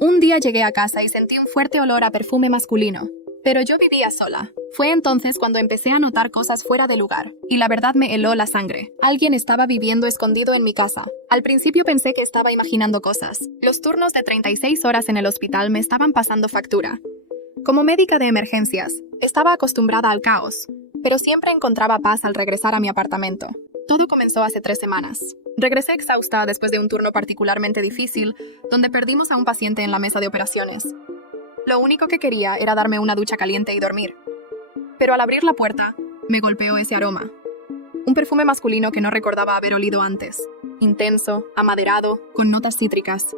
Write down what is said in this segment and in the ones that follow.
Un día llegué a casa y sentí un fuerte olor a perfume masculino, pero yo vivía sola. Fue entonces cuando empecé a notar cosas fuera de lugar, y la verdad me heló la sangre. Alguien estaba viviendo escondido en mi casa. Al principio pensé que estaba imaginando cosas. Los turnos de 36 horas en el hospital me estaban pasando factura. Como médica de emergencias, estaba acostumbrada al caos, pero siempre encontraba paz al regresar a mi apartamento. Todo comenzó hace 3 semanas. Regresé exhausta después de un turno particularmente difícil, donde perdimos a un paciente en la mesa de operaciones. Lo único que quería era darme una ducha caliente y dormir. Pero al abrir la puerta, me golpeó ese aroma. Un perfume masculino que no recordaba haber olido antes. Intenso, amaderado, con notas cítricas.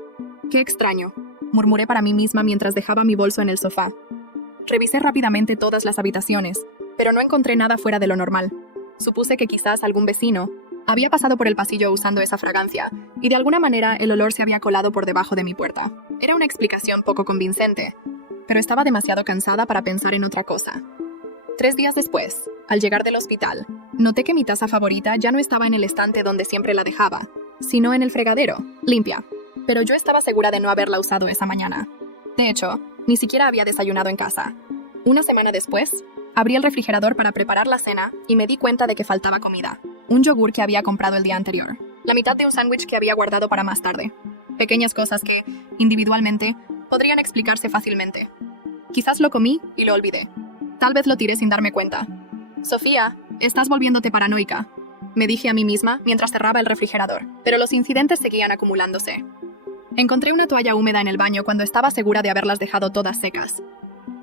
¡Qué extraño!, murmuré para mí misma mientras dejaba mi bolso en el sofá. Revisé rápidamente todas las habitaciones, pero no encontré nada fuera de lo normal. Supuse que quizás algún vecino había pasado por el pasillo usando esa fragancia, y de alguna manera el olor se había colado por debajo de mi puerta. Era una explicación poco convincente, pero estaba demasiado cansada para pensar en otra cosa. 3 días después, al llegar del hospital, noté que mi taza favorita ya no estaba en el estante donde siempre la dejaba, sino en el fregadero, limpia. Pero yo estaba segura de no haberla usado esa mañana. De hecho, ni siquiera había desayunado en casa. Una semana después, abrí el refrigerador para preparar la cena y me di cuenta de que faltaba comida. Un yogur que había comprado el día anterior. La mitad de un sándwich que había guardado para más tarde. Pequeñas cosas que, individualmente, podrían explicarse fácilmente. Quizás lo comí y lo olvidé. Tal vez lo tiré sin darme cuenta. Sofía, estás volviéndote paranoica, me dije a mí misma mientras cerraba el refrigerador. Pero los incidentes seguían acumulándose. Encontré una toalla húmeda en el baño cuando estaba segura de haberlas dejado todas secas.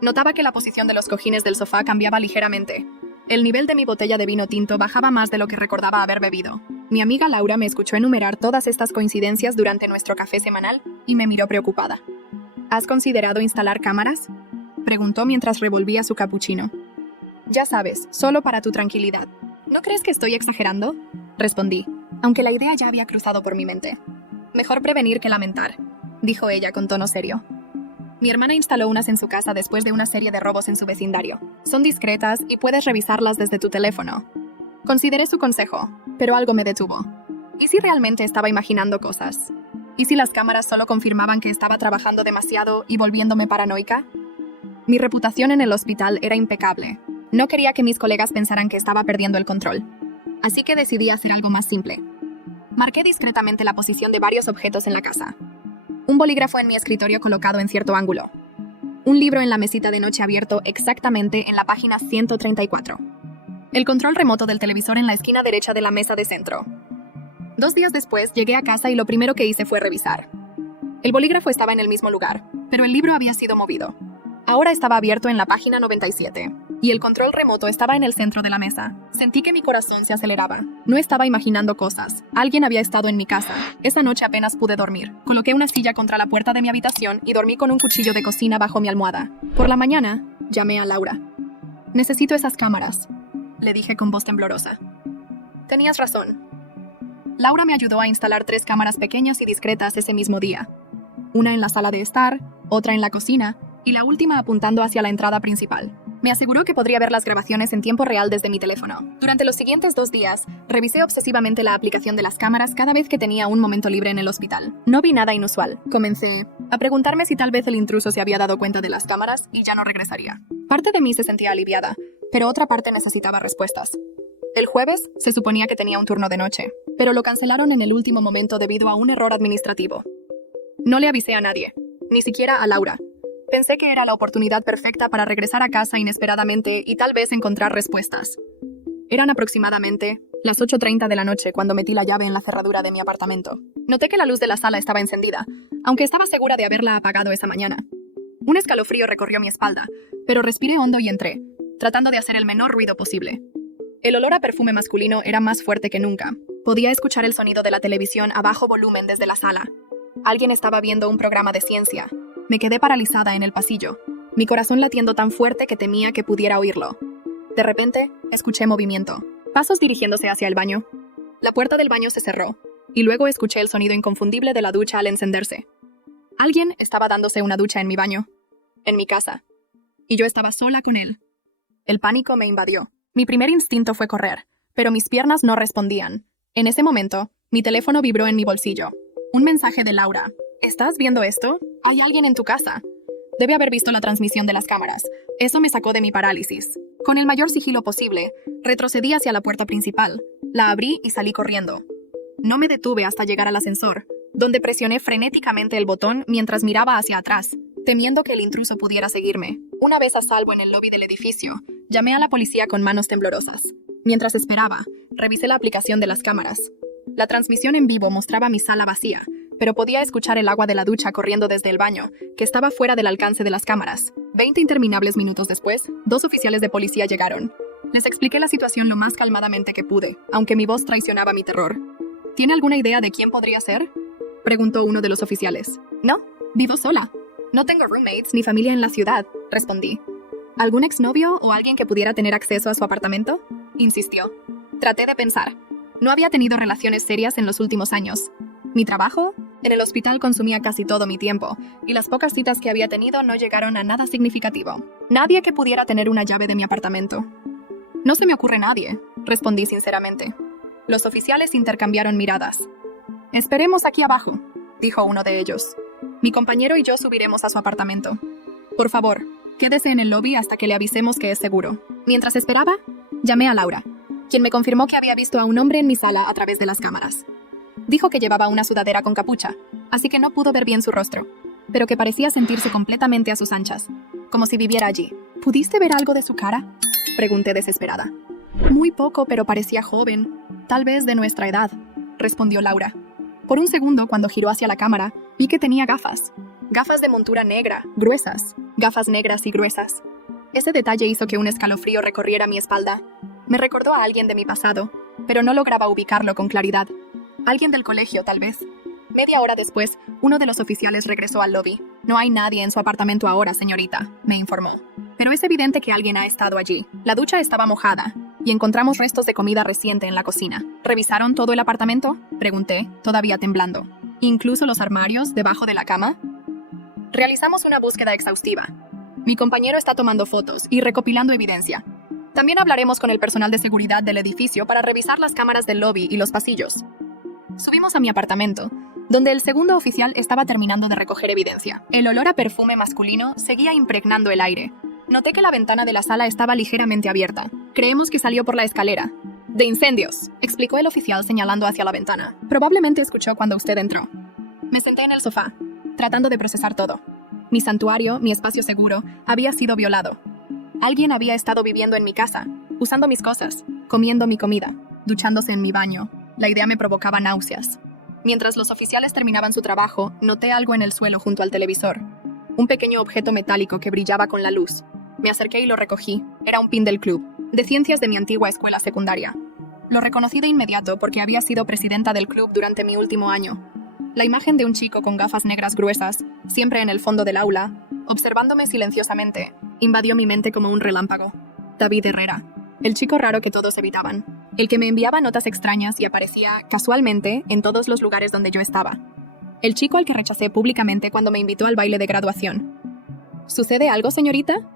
Notaba que la posición de los cojines del sofá cambiaba ligeramente. El nivel de mi botella de vino tinto bajaba más de lo que recordaba haber bebido. Mi amiga Laura me escuchó enumerar todas estas coincidencias durante nuestro café semanal y me miró preocupada. ¿Has considerado instalar cámaras?, preguntó mientras revolvía su capuchino. Ya sabes, solo para tu tranquilidad. ¿No crees que estoy exagerando?, respondí, aunque la idea ya había cruzado por mi mente. Mejor prevenir que lamentar, dijo ella con tono serio. Mi hermana instaló unas en su casa después de una serie de robos en su vecindario. Son discretas y puedes revisarlas desde tu teléfono. Consideré su consejo, pero algo me detuvo. ¿Y si realmente estaba imaginando cosas? ¿Y si las cámaras solo confirmaban que estaba trabajando demasiado y volviéndome paranoica? Mi reputación en el hospital era impecable. No quería que mis colegas pensaran que estaba perdiendo el control. Así que decidí hacer algo más simple. Marqué discretamente la posición de varios objetos en la casa. Un bolígrafo en mi escritorio colocado en cierto ángulo. Un libro en la mesita de noche abierto exactamente en la página 134. El control remoto del televisor en la esquina derecha de la mesa de centro. 2 días después llegué a casa y lo primero que hice fue revisar. El bolígrafo estaba en el mismo lugar, pero el libro había sido movido. Ahora estaba abierto en la página 97, y el control remoto estaba en el centro de la mesa. Sentí que mi corazón se aceleraba. No estaba imaginando cosas. Alguien había estado en mi casa. Esa noche apenas pude dormir. Coloqué una silla contra la puerta de mi habitación y dormí con un cuchillo de cocina bajo mi almohada. Por la mañana, llamé a Laura. Necesito esas cámaras, le dije con voz temblorosa. Tenías razón. Laura me ayudó a instalar 3 cámaras pequeñas y discretas ese mismo día. Una en la sala de estar, otra en la cocina, y la última apuntando hacia la entrada principal. Me aseguró que podría ver las grabaciones en tiempo real desde mi teléfono. Durante los siguientes 2 días, revisé obsesivamente la aplicación de las cámaras cada vez que tenía un momento libre en el hospital. No vi nada inusual. Comencé a preguntarme si tal vez el intruso se había dado cuenta de las cámaras y ya no regresaría. Parte de mí se sentía aliviada, pero otra parte necesitaba respuestas. El jueves se suponía que tenía un turno de noche, pero lo cancelaron en el último momento debido a un error administrativo. No le avisé a nadie, ni siquiera a Laura. Pensé que era la oportunidad perfecta para regresar a casa inesperadamente y tal vez encontrar respuestas. Eran aproximadamente las 8:30 de la noche cuando metí la llave en la cerradura de mi apartamento. Noté que la luz de la sala estaba encendida, aunque estaba segura de haberla apagado esa mañana. Un escalofrío recorrió mi espalda, pero respiré hondo y entré, tratando de hacer el menor ruido posible. El olor a perfume masculino era más fuerte que nunca. Podía escuchar el sonido de la televisión a bajo volumen desde la sala. Alguien estaba viendo un programa de ciencia. Me quedé paralizada en el pasillo, mi corazón latiendo tan fuerte que temía que pudiera oírlo. De repente, escuché movimiento. Pasos dirigiéndose hacia el baño. La puerta del baño se cerró, y luego escuché el sonido inconfundible de la ducha al encenderse. Alguien estaba dándose una ducha en mi baño, en mi casa, y yo estaba sola con él. El pánico me invadió. Mi primer instinto fue correr, pero mis piernas no respondían. En ese momento, mi teléfono vibró en mi bolsillo. Un mensaje de Laura. ¿Estás viendo esto? Hay alguien en tu casa. Debe haber visto la transmisión de las cámaras. Eso me sacó de mi parálisis. Con el mayor sigilo posible, retrocedí hacia la puerta principal. La abrí y salí corriendo. No me detuve hasta llegar al ascensor, donde presioné frenéticamente el botón mientras miraba hacia atrás, temiendo que el intruso pudiera seguirme. Una vez a salvo en el lobby del edificio, llamé a la policía con manos temblorosas. Mientras esperaba, revisé la aplicación de las cámaras. La transmisión en vivo mostraba mi sala vacía, pero podía escuchar el agua de la ducha corriendo desde el baño, que estaba fuera del alcance de las cámaras. 20 interminables minutos después, 2 oficiales de policía llegaron. Les expliqué la situación lo más calmadamente que pude, aunque mi voz traicionaba mi terror. ¿Tiene alguna idea de quién podría ser?, preguntó uno de los oficiales. No, vivo sola. No tengo roommates ni familia en la ciudad, respondí. ¿Algún exnovio o alguien que pudiera tener acceso a su apartamento?, insistió. Traté de pensar. No había tenido relaciones serias en los últimos años. ¿Mi trabajo? En el hospital consumía casi todo mi tiempo, y las pocas citas que había tenido no llegaron a nada significativo. Nadie que pudiera tener una llave de mi apartamento. No se me ocurre nadie, respondí sinceramente. Los oficiales intercambiaron miradas. Esperemos aquí abajo, dijo uno de ellos. Mi compañero y yo subiremos a su apartamento. Por favor, quédese en el lobby hasta que le avisemos que es seguro. Mientras esperaba, llamé a Laura, quien me confirmó que había visto a un hombre en mi sala a través de las cámaras. Dijo que llevaba una sudadera con capucha, así que no pudo ver bien su rostro, pero que parecía sentirse completamente a sus anchas, como si viviera allí. ¿Pudiste ver algo de su cara?, pregunté desesperada. Muy poco, pero parecía joven, tal vez de nuestra edad, respondió Laura. Por un segundo, cuando giró hacia la cámara, vi que tenía gafas. Gafas de montura negra, gruesas, gafas negras y gruesas. Ese detalle hizo que un escalofrío recorriera mi espalda. Me recordó a alguien de mi pasado, pero no lograba ubicarlo con claridad. Alguien del colegio, tal vez. Media hora después, uno de los oficiales regresó al lobby. No hay nadie en su apartamento ahora, señorita, me informó. Pero es evidente que alguien ha estado allí. La ducha estaba mojada, y encontramos restos de comida reciente en la cocina. ¿Revisaron todo el apartamento?, pregunté, todavía temblando. ¿Incluso los armarios debajo de la cama? Realizamos una búsqueda exhaustiva. Mi compañero está tomando fotos y recopilando evidencia. También hablaremos con el personal de seguridad del edificio para revisar las cámaras del lobby y los pasillos. Subimos a mi apartamento, donde el segundo oficial estaba terminando de recoger evidencia. El olor a perfume masculino seguía impregnando el aire. Noté que la ventana de la sala estaba ligeramente abierta. Creemos que salió por la escalera. «De incendios», explicó el oficial señalando hacia la ventana. «Probablemente escuchó cuando usted entró». Me senté en el sofá, tratando de procesar todo. Mi santuario, mi espacio seguro, había sido violado. Alguien había estado viviendo en mi casa, usando mis cosas, comiendo mi comida, duchándose en mi baño. La idea me provocaba náuseas. Mientras los oficiales terminaban su trabajo, noté algo en el suelo junto al televisor. Un pequeño objeto metálico que brillaba con la luz. Me acerqué y lo recogí. Era un pin del club, de ciencias de mi antigua escuela secundaria. Lo reconocí de inmediato porque había sido presidenta del club durante mi último año. La imagen de un chico con gafas negras gruesas, siempre en el fondo del aula, observándome silenciosamente, invadió mi mente como un relámpago. David Herrera, el chico raro que todos evitaban. El que me enviaba notas extrañas y aparecía, casualmente, en todos los lugares donde yo estaba. El chico al que rechacé públicamente cuando me invitó al baile de graduación. ¿Sucede algo, señorita?,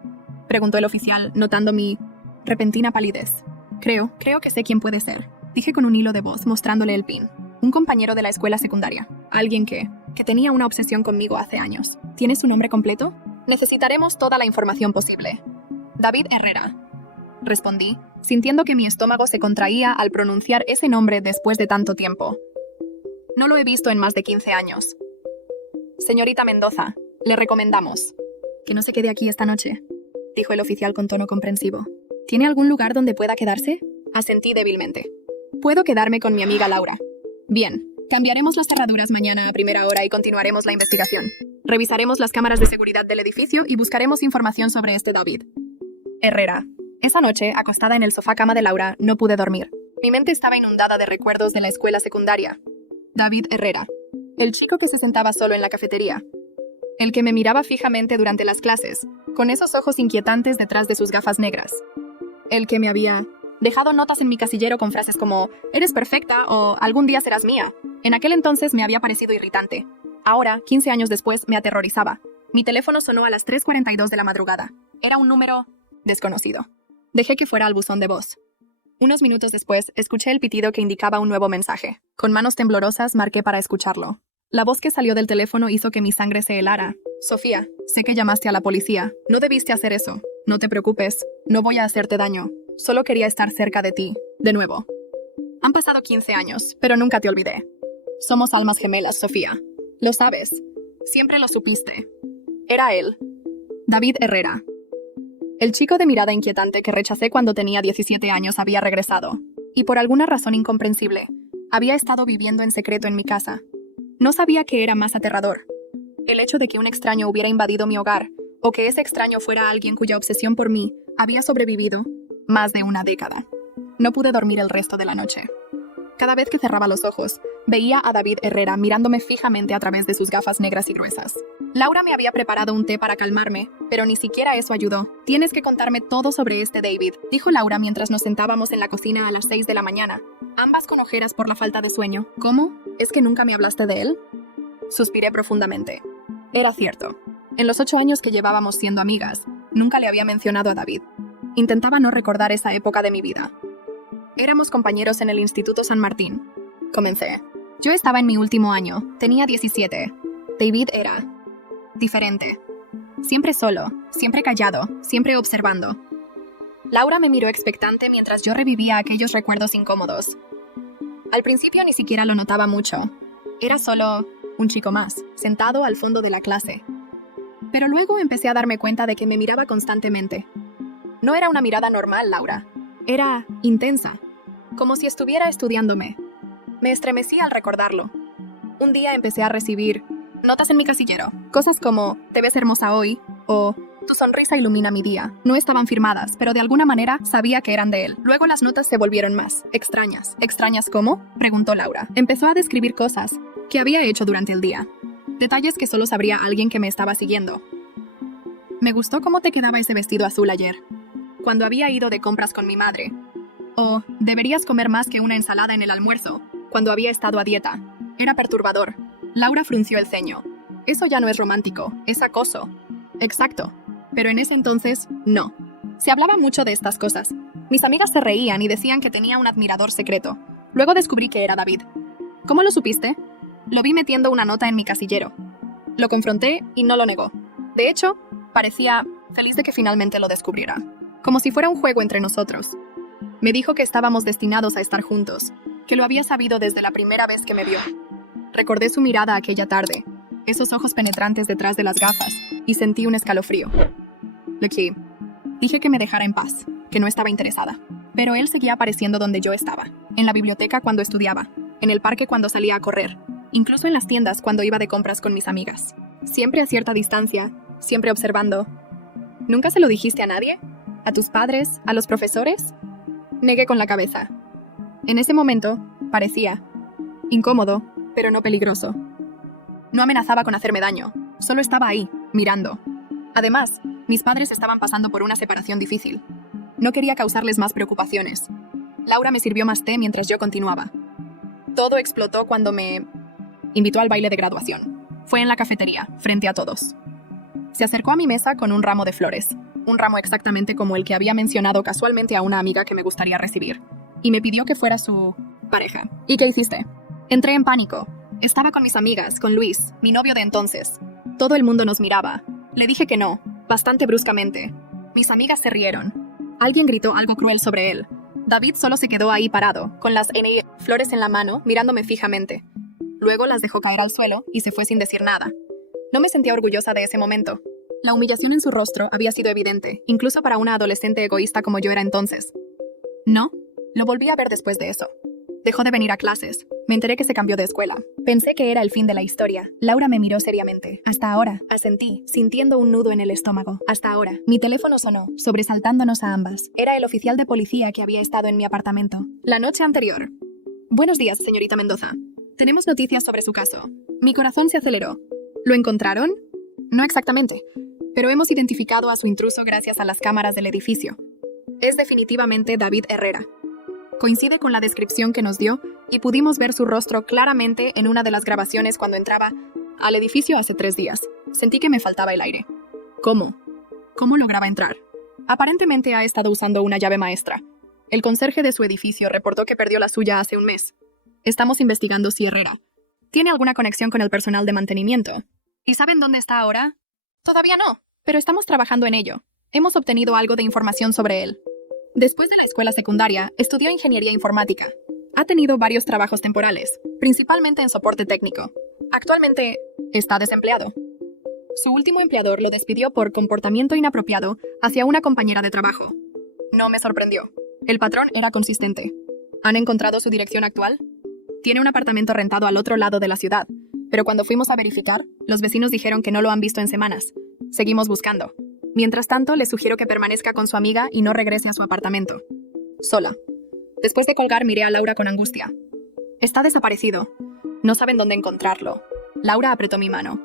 preguntó el oficial, notando mi repentina palidez. Creo que sé quién puede ser, dije con un hilo de voz, mostrándole el pin. Un compañero de la escuela secundaria. Alguien que tenía una obsesión conmigo hace años. ¿Tiene su nombre completo? Necesitaremos toda la información posible. David Herrera, respondí, sintiendo que mi estómago se contraía al pronunciar ese nombre después de tanto tiempo. No lo he visto en más de 15 años. Señorita Mendoza, le recomendamos que no se quede aquí esta noche, dijo el oficial con tono comprensivo. ¿Tiene algún lugar donde pueda quedarse? Asentí débilmente. Puedo quedarme con mi amiga Laura. Bien, cambiaremos las cerraduras mañana a primera hora y continuaremos la investigación. Revisaremos las cámaras de seguridad del edificio y buscaremos información sobre este David Herrera. Esa noche, acostada en el sofá cama de Laura, no pude dormir. Mi mente estaba inundada de recuerdos de la escuela secundaria. David Herrera, el chico que se sentaba solo en la cafetería. El que me miraba fijamente durante las clases, con esos ojos inquietantes detrás de sus gafas negras. El que me había dejado notas en mi casillero con frases como «Eres perfecta» o «Algún día serás mía». En aquel entonces me había parecido irritante. Ahora, 15 años después, me aterrorizaba. Mi teléfono sonó a las 3:42 de la madrugada. Era un número desconocido. Dejé que fuera al buzón de voz. Unos minutos después, escuché el pitido que indicaba un nuevo mensaje. Con manos temblorosas marqué para escucharlo. La voz que salió del teléfono hizo que mi sangre se helara. Sofía, sé que llamaste a la policía. No debiste hacer eso. No te preocupes. No voy a hacerte daño. Solo quería estar cerca de ti. De nuevo. Han pasado 15 años, pero nunca te olvidé. Somos almas gemelas, Sofía. Lo sabes. Siempre lo supiste. Era él. David Herrera. El chico de mirada inquietante que rechacé cuando tenía 17 años había regresado. Y por alguna razón incomprensible, había estado viviendo en secreto en mi casa. No sabía qué era más aterrador. El hecho de que un extraño hubiera invadido mi hogar, o que ese extraño fuera alguien cuya obsesión por mí había sobrevivido más de una década. No pude dormir el resto de la noche. Cada vez que cerraba los ojos, veía a David Herrera mirándome fijamente a través de sus gafas negras y gruesas. Laura me había preparado un té para calmarme, pero ni siquiera eso ayudó. Tienes que contarme todo sobre este David, dijo Laura mientras nos sentábamos en la cocina a las 6 de la mañana, ambas con ojeras por la falta de sueño. ¿Cómo? ¿Es que nunca me hablaste de él? Suspiré profundamente. Era cierto. En los 8 años que llevábamos siendo amigas, nunca le había mencionado a David. Intentaba no recordar esa época de mi vida. Éramos compañeros en el Instituto San Martín. Comencé. Yo estaba en mi último año, tenía 17. David era diferente. Siempre solo, siempre callado, siempre observando. Laura me miró expectante mientras yo revivía aquellos recuerdos incómodos. Al principio ni siquiera lo notaba mucho. Era solo un chico más, sentado al fondo de la clase. Pero luego empecé a darme cuenta de que me miraba constantemente. No era una mirada normal, Laura. Era intensa, como si estuviera estudiándome. Me estremecí al recordarlo. Un día empecé a recibir notas en mi casillero, cosas como «Te ves hermosa hoy» o «Tu sonrisa ilumina mi día». No estaban firmadas, pero de alguna manera sabía que eran de él. Luego las notas se volvieron más extrañas. ¿Extrañas cómo?, preguntó Laura. Empezó a describir cosas que había hecho durante el día. Detalles que solo sabría alguien que me estaba siguiendo. «Me gustó cómo te quedaba ese vestido azul ayer, cuando había ido de compras con mi madre». O «Deberías comer más que una ensalada en el almuerzo», cuando había estado a dieta. Era perturbador. Laura frunció el ceño. Eso ya no es romántico, es acoso. Exacto. Pero en ese entonces, no. Se hablaba mucho de estas cosas. Mis amigas se reían y decían que tenía un admirador secreto. Luego descubrí que era David. ¿Cómo lo supiste? Lo vi metiendo una nota en mi casillero. Lo confronté y no lo negó. De hecho, parecía feliz de que finalmente lo descubriera. Como si fuera un juego entre nosotros. Me dijo que estábamos destinados a estar juntos, que lo había sabido desde la primera vez que me vio. Recordé su mirada aquella tarde, esos ojos penetrantes detrás de las gafas, y sentí un escalofrío. Lucky, dije que me dejara en paz, que no estaba interesada. Pero él seguía apareciendo donde yo estaba, en la biblioteca cuando estudiaba, en el parque cuando salía a correr, incluso en las tiendas cuando iba de compras con mis amigas. Siempre a cierta distancia, siempre observando. ¿Nunca se lo dijiste a nadie? ¿A tus padres? ¿A los profesores? Negué con la cabeza. En ese momento, parecía incómodo, pero no peligroso. No amenazaba con hacerme daño, solo estaba ahí, mirando. Además, mis padres estaban pasando por una separación difícil. No quería causarles más preocupaciones. Laura me sirvió más té mientras yo continuaba. Todo explotó cuando me invitó al baile de graduación. Fue en la cafetería, frente a todos. Se acercó a mi mesa con un ramo de flores, un ramo exactamente como el que había mencionado casualmente a una amiga que me gustaría recibir, y me pidió que fuera su pareja. ¿Y qué hiciste? Entré en pánico. Estaba con mis amigas, con Luis, mi novio de entonces. Todo el mundo nos miraba. Le dije que no, bastante bruscamente. Mis amigas se rieron. Alguien gritó algo cruel sobre él. David solo se quedó ahí parado, con las flores en la mano, mirándome fijamente. Luego las dejó caer al suelo y se fue sin decir nada. No me sentía orgullosa de ese momento. La humillación en su rostro había sido evidente, incluso para una adolescente egoísta como yo era entonces. No, lo volví a ver después de eso. Dejó de venir a clases. Me enteré que se cambió de escuela. Pensé que era el fin de la historia. Laura me miró seriamente. Hasta ahora, asentí, sintiendo un nudo en el estómago. Hasta ahora. Mi teléfono sonó, sobresaltándonos a ambas. Era el oficial de policía que había estado en mi apartamento la noche anterior. Buenos días, señorita Mendoza. Tenemos noticias sobre su caso. Mi corazón se aceleró. ¿Lo encontraron? No exactamente, pero hemos identificado a su intruso gracias a las cámaras del edificio. Es definitivamente David Herrera. Coincide con la descripción que nos dio y pudimos ver su rostro claramente en una de las grabaciones cuando entraba al edificio hace 3 días. Sentí que me faltaba el aire. ¿Cómo? ¿Cómo lograba entrar? Aparentemente ha estado usando una llave maestra. El conserje de su edificio reportó que perdió la suya hace un mes. Estamos investigando si Herrera ¿Tiene alguna conexión con el personal de mantenimiento? ¿Y saben dónde está ahora? Todavía no, pero estamos trabajando en ello. Hemos obtenido algo de información sobre él. Después de la escuela secundaria, estudió ingeniería informática. Ha tenido varios trabajos temporales, principalmente en soporte técnico. Actualmente, está desempleado. Su último empleador lo despidió por comportamiento inapropiado hacia una compañera de trabajo. No me sorprendió. El patrón era consistente. ¿Han encontrado su dirección actual? Tiene un apartamento rentado al otro lado de la ciudad, pero cuando fuimos a verificar, los vecinos dijeron que no lo han visto en semanas. Seguimos buscando. Mientras tanto, le sugiero que permanezca con su amiga y no regrese a su apartamento. Sola. Después de colgar, miré a Laura con angustia. Está desaparecido. No saben dónde encontrarlo. Laura apretó mi mano.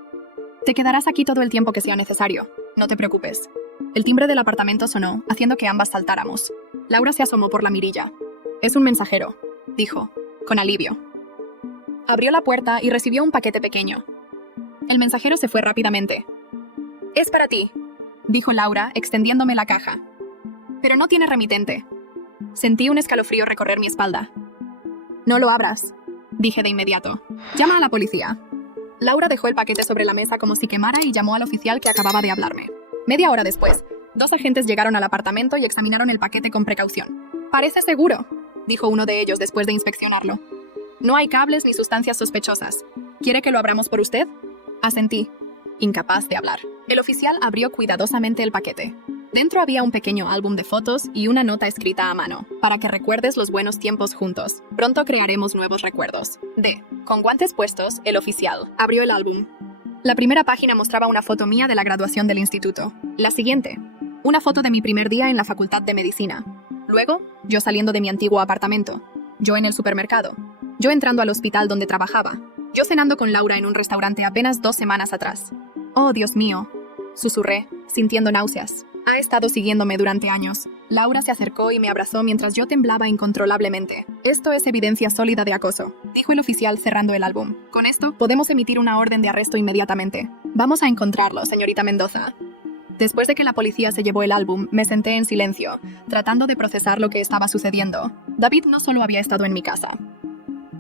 Te quedarás aquí todo el tiempo que sea necesario. No te preocupes. El timbre del apartamento sonó, haciendo que ambas saltáramos. Laura se asomó por la mirilla. Es un mensajero, dijo, con alivio. Abrió la puerta y recibió un paquete pequeño. El mensajero se fue rápidamente. Es para ti, dijo Laura, extendiéndome la caja. Pero no tiene remitente. Sentí un escalofrío recorrer mi espalda. No lo abras, dije de inmediato. Llama a la policía. Laura dejó el paquete sobre la mesa como si quemara y llamó al oficial que acababa de hablarme. Media hora después, 2 agentes llegaron al apartamento y examinaron el paquete con precaución. Parece seguro, dijo uno de ellos después de inspeccionarlo. No hay cables ni sustancias sospechosas. ¿Quiere que lo abramos por usted? Asentí, incapaz de hablar. El oficial abrió cuidadosamente el paquete. Dentro había un pequeño álbum de fotos y una nota escrita a mano, para que recuerdes los buenos tiempos juntos. Pronto crearemos nuevos recuerdos. Con guantes puestos, el oficial abrió el álbum. La primera página mostraba una foto mía de la graduación del instituto. La siguiente, una foto de mi primer día en la Facultad de Medicina. Luego, yo saliendo de mi antiguo apartamento. Yo en el supermercado. Yo entrando al hospital donde trabajaba. Yo cenando con Laura en un restaurante apenas 2 semanas atrás. Oh, Dios mío, susurré, sintiendo náuseas. Ha estado siguiéndome durante años. Laura se acercó y me abrazó mientras yo temblaba incontrolablemente. Esto es evidencia sólida de acoso, dijo el oficial cerrando el álbum. Con esto, podemos emitir una orden de arresto inmediatamente. Vamos a encontrarlo, señorita Mendoza. Después de que la policía se llevó el álbum, me senté en silencio, tratando de procesar lo que estaba sucediendo. David no solo había estado en mi casa.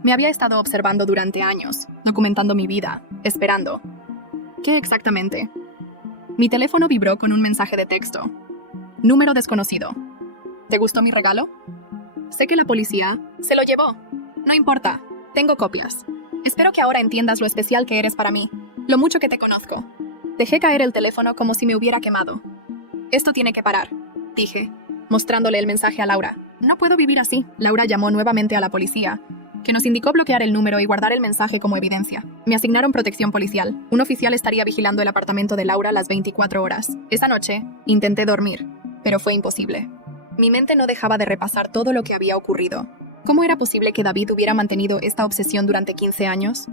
Me había estado observando durante años, documentando mi vida, esperando. ¿Qué exactamente? Mi teléfono vibró con un mensaje de texto. Número desconocido. ¿Te gustó mi regalo? Sé que la policía se lo llevó. No importa, tengo copias. Espero que ahora entiendas lo especial que eres para mí, lo mucho que te conozco. Dejé caer el teléfono como si me hubiera quemado. Esto tiene que parar, dije, mostrándole el mensaje a Laura. No puedo vivir así. Laura llamó nuevamente a la policía, que nos indicó bloquear el número y guardar el mensaje como evidencia. Me asignaron protección policial. Un oficial estaría vigilando el apartamento de Laura las 24 horas. Esa noche, intenté dormir, pero fue imposible. Mi mente no dejaba de repasar todo lo que había ocurrido. ¿Cómo era posible que David hubiera mantenido esta obsesión durante 15 años?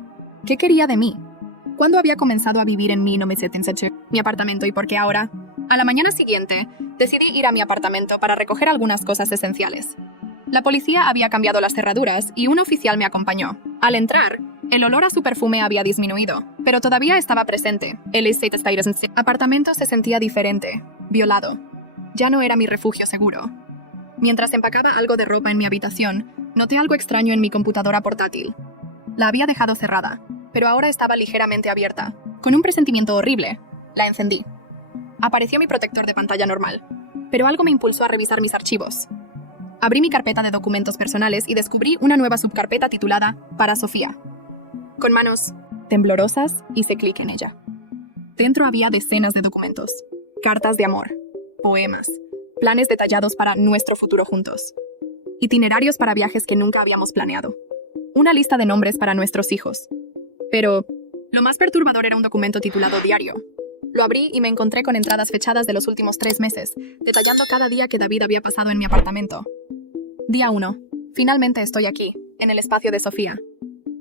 ¿Qué quería de mí? ¿Cuándo había comenzado a vivir en mi apartamento y por qué ahora? A la mañana siguiente, decidí ir a mi apartamento para recoger algunas cosas esenciales. La policía había cambiado las cerraduras y un oficial me acompañó. Al entrar, el olor a su perfume había disminuido, pero todavía estaba presente. El apartamento se sentía diferente, violado. Ya no era mi refugio seguro. Mientras empacaba algo de ropa en mi habitación, noté algo extraño en mi computadora portátil. La había dejado cerrada, pero ahora estaba ligeramente abierta. Con un presentimiento horrible, la encendí. Apareció mi protector de pantalla normal, pero algo me impulsó a revisar mis archivos. Abrí mi carpeta de documentos personales y descubrí una nueva subcarpeta titulada Para Sofía. Con manos temblorosas hice clic en ella. Dentro había decenas de documentos, cartas de amor, poemas, planes detallados para nuestro futuro juntos, itinerarios para viajes que nunca habíamos planeado, una lista de nombres para nuestros hijos. Pero lo más perturbador era un documento titulado Diario. Lo abrí y me encontré con entradas fechadas de los últimos 3 meses, detallando cada día que David había pasado en mi apartamento. Día 1. Finalmente estoy aquí, en el espacio de Sofía.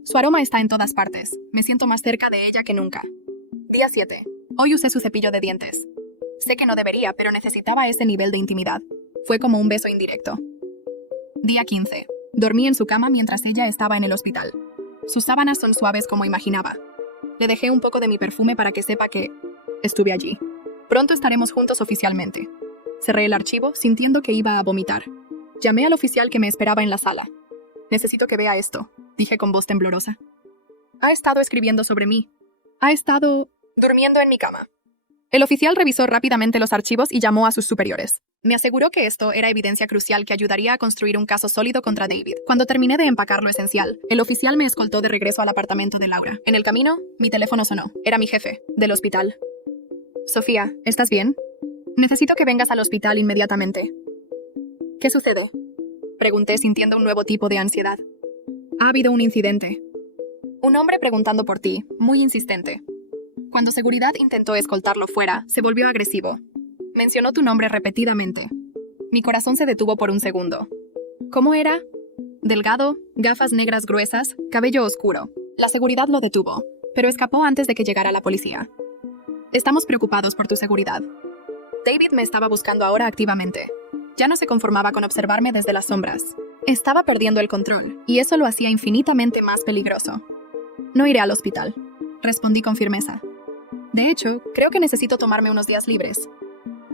Su aroma está en todas partes. Me siento más cerca de ella que nunca. Día 7. Hoy usé su cepillo de dientes. Sé que no debería, pero necesitaba ese nivel de intimidad. Fue como un beso indirecto. Día 15. Dormí en su cama mientras ella estaba en el hospital. Sus sábanas son suaves como imaginaba. Le dejé un poco de mi perfume para que sepa que estuve allí. Pronto estaremos juntos oficialmente. Cerré el archivo, sintiendo que iba a vomitar. Llamé al oficial que me esperaba en la sala. Necesito que vea esto, dije con voz temblorosa. Ha estado escribiendo sobre mí. Ha estado durmiendo en mi cama. El oficial revisó rápidamente los archivos y llamó a sus superiores. Me aseguró que esto era evidencia crucial que ayudaría a construir un caso sólido contra David. Cuando terminé de empacar lo esencial, el oficial me escoltó de regreso al apartamento de Laura. En el camino, mi teléfono sonó. Era mi jefe, del hospital. Sofía, ¿estás bien? Necesito que vengas al hospital inmediatamente. ¿Qué sucede? Pregunté sintiendo un nuevo tipo de ansiedad. Ha habido un incidente. Un hombre preguntando por ti, muy insistente. Cuando seguridad intentó escoltarlo fuera, se volvió agresivo. Mencionó tu nombre repetidamente. Mi corazón se detuvo por un segundo. ¿Cómo era? Delgado, gafas negras gruesas, cabello oscuro. La seguridad lo detuvo, pero escapó antes de que llegara la policía. Estamos preocupados por tu seguridad. David me estaba buscando ahora activamente. Ya no se conformaba con observarme desde las sombras. Estaba perdiendo el control, y eso lo hacía infinitamente más peligroso. No iré al hospital, respondí con firmeza. De hecho, creo que necesito tomarme unos días libres.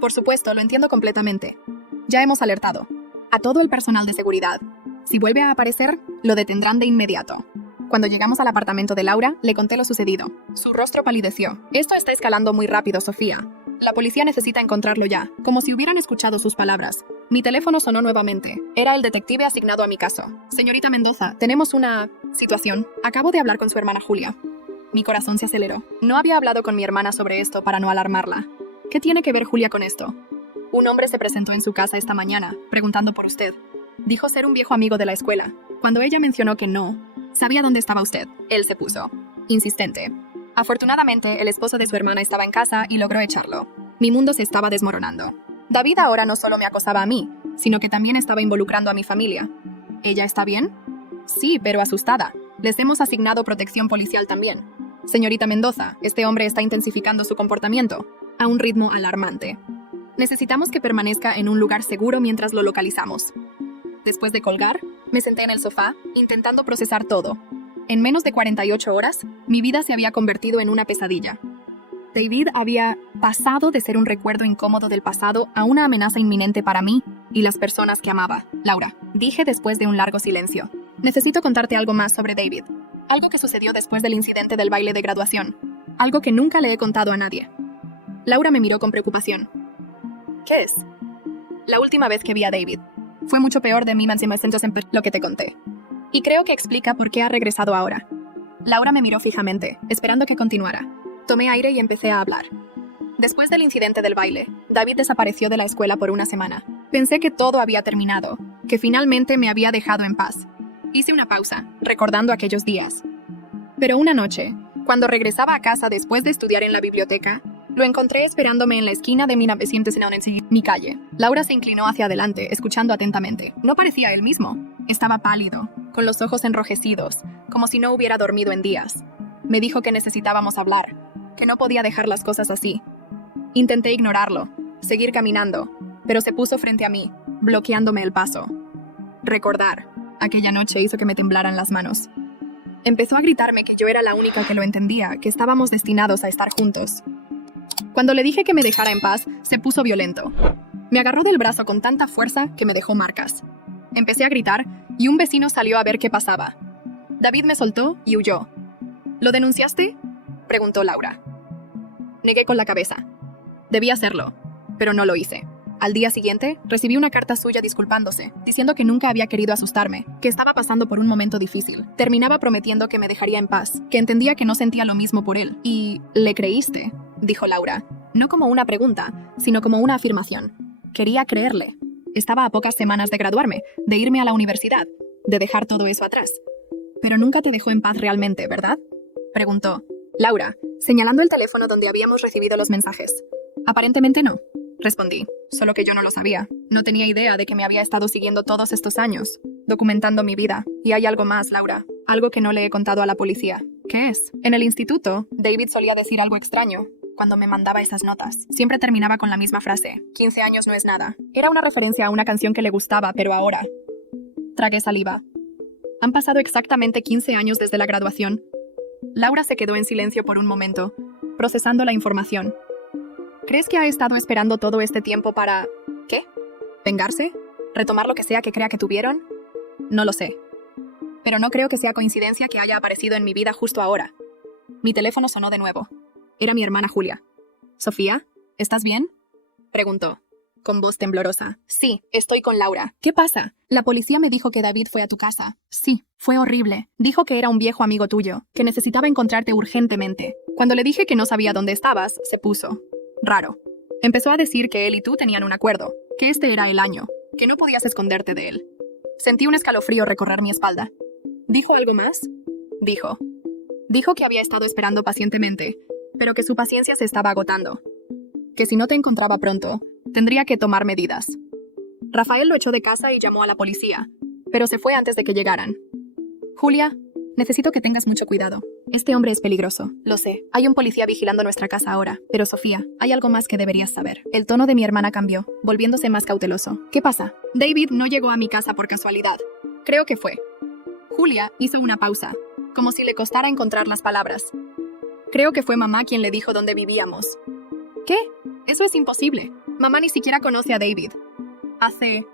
Por supuesto, lo entiendo completamente. Ya hemos alertado a todo el personal de seguridad. Si vuelve a aparecer, lo detendrán de inmediato. Cuando llegamos al apartamento de Laura, le conté lo sucedido. Su rostro palideció. Esto está escalando muy rápido, Sofía. La policía necesita encontrarlo ya, como si hubieran escuchado sus palabras. Mi teléfono sonó nuevamente. Era el detective asignado a mi caso. Señorita Mendoza, tenemos una situación. Acabo de hablar con su hermana Julia. Mi corazón se aceleró. No había hablado con mi hermana sobre esto para no alarmarla. ¿Qué tiene que ver Julia con esto? Un hombre se presentó en su casa esta mañana, preguntando por usted. Dijo ser un viejo amigo de la escuela. Cuando ella mencionó que no sabía dónde estaba usted, él se puso insistente. Afortunadamente, el esposo de su hermana estaba en casa y logró echarlo. Mi mundo se estaba desmoronando. David ahora no solo me acosaba a mí, sino que también estaba involucrando a mi familia. ¿Ella está bien? Sí, pero asustada. Les hemos asignado protección policial también. Señorita Mendoza, este hombre está intensificando su comportamiento a un ritmo alarmante. Necesitamos que permanezca en un lugar seguro mientras lo localizamos. Después de colgar, me senté en el sofá, intentando procesar todo. En menos de 48 horas, mi vida se había convertido en una pesadilla. David había pasado de ser un recuerdo incómodo del pasado a una amenaza inminente para mí y las personas que amaba. Laura, dije después de un largo silencio. Necesito contarte algo más sobre David. Algo que sucedió después del incidente del baile de graduación. Algo que nunca le he contado a nadie. Laura me miró con preocupación. ¿Qué es? La última vez que vi a David. Fue mucho peor de mí lo que te conté. Y creo que explica por qué ha regresado ahora. Laura me miró fijamente, esperando que continuara. Tomé aire y empecé a hablar. Después del incidente del baile, David desapareció de la escuela por una semana. Pensé que todo había terminado, que finalmente me había dejado en paz. Hice una pausa, recordando aquellos días. Pero una noche, cuando regresaba a casa después de estudiar en la biblioteca, lo encontré esperándome en la esquina de mi calle. Laura se inclinó hacia adelante, escuchando atentamente. No parecía él mismo. Estaba pálido, con los ojos enrojecidos, como si no hubiera dormido en días. Me dijo que necesitábamos hablar, que no podía dejar las cosas así. Intenté ignorarlo, seguir caminando, pero se puso frente a mí, bloqueándome el paso. Recordar aquella noche hizo que me temblaran las manos. Empezó a gritarme que yo era la única que lo entendía, que estábamos destinados a estar juntos. Cuando le dije que me dejara en paz, se puso violento. Me agarró del brazo con tanta fuerza que me dejó marcas. Empecé a gritar y un vecino salió a ver qué pasaba. David me soltó y huyó. ¿Lo denunciaste?, preguntó Laura. Negué con la cabeza. Debí hacerlo, pero no lo hice. Al día siguiente, recibí una carta suya disculpándose, diciendo que nunca había querido asustarme, que estaba pasando por un momento difícil. Terminaba prometiendo que me dejaría en paz, que entendía que no sentía lo mismo por él. ¿Y le creíste?, dijo Laura. No como una pregunta, sino como una afirmación. Quería creerle. Estaba a pocas semanas de graduarme, de irme a la universidad, de dejar todo eso atrás. Pero nunca te dejó en paz realmente, ¿verdad?, preguntó Laura, señalando el teléfono donde habíamos recibido los mensajes. Aparentemente no, respondí, solo que yo no lo sabía. No tenía idea de que me había estado siguiendo todos estos años, documentando mi vida. Y hay algo más, Laura, algo que no le he contado a la policía. ¿Qué es? En el instituto, David solía decir algo extraño cuando me mandaba esas notas. Siempre terminaba con la misma frase, 15 años no es nada. Era una referencia a una canción que le gustaba, pero ahora... Tragué saliva. Han pasado exactamente 15 años desde la graduación. Laura se quedó en silencio por un momento, procesando la información. ¿Crees que ha estado esperando todo este tiempo para... ¿qué? ¿Vengarse? ¿Retomar lo que sea que crea que tuvieron? No lo sé. pero no creo que sea coincidencia que haya aparecido en mi vida justo ahora. Mi teléfono sonó de nuevo. Era mi hermana Julia. «Sofía, ¿estás bien?», preguntó, con voz temblorosa. «Sí, estoy con Laura». «¿Qué pasa?». «La policía me dijo que David fue a tu casa». «Sí, fue horrible. Dijo que era un viejo amigo tuyo, que necesitaba encontrarte urgentemente. Cuando le dije que no sabía dónde estabas, se puso raro. Empezó a decir que él y tú tenían un acuerdo, que este era el año, que no podías esconderte de él». Sentí un escalofrío recorrer mi espalda. «¿Dijo algo más?». Dijo que había estado esperando pacientemente, pero que su paciencia se estaba agotando. Que si no te encontraba pronto, tendría que tomar medidas. Rafael lo echó de casa y llamó a la policía, pero se fue antes de que llegaran. «Julia, necesito que tengas mucho cuidado. Este hombre es peligroso, lo sé. Hay un policía vigilando nuestra casa ahora. Pero Sofía, hay algo más que deberías saber». El tono de mi hermana cambió, volviéndose más cauteloso. «¿Qué pasa?». «David no llegó a mi casa por casualidad. Creo que fue». Julia hizo una pausa, como si le costara encontrar las palabras. «Creo que fue mamá quien le dijo dónde vivíamos». «¿Qué? Eso es imposible. Mamá ni siquiera conoce a David». «Hace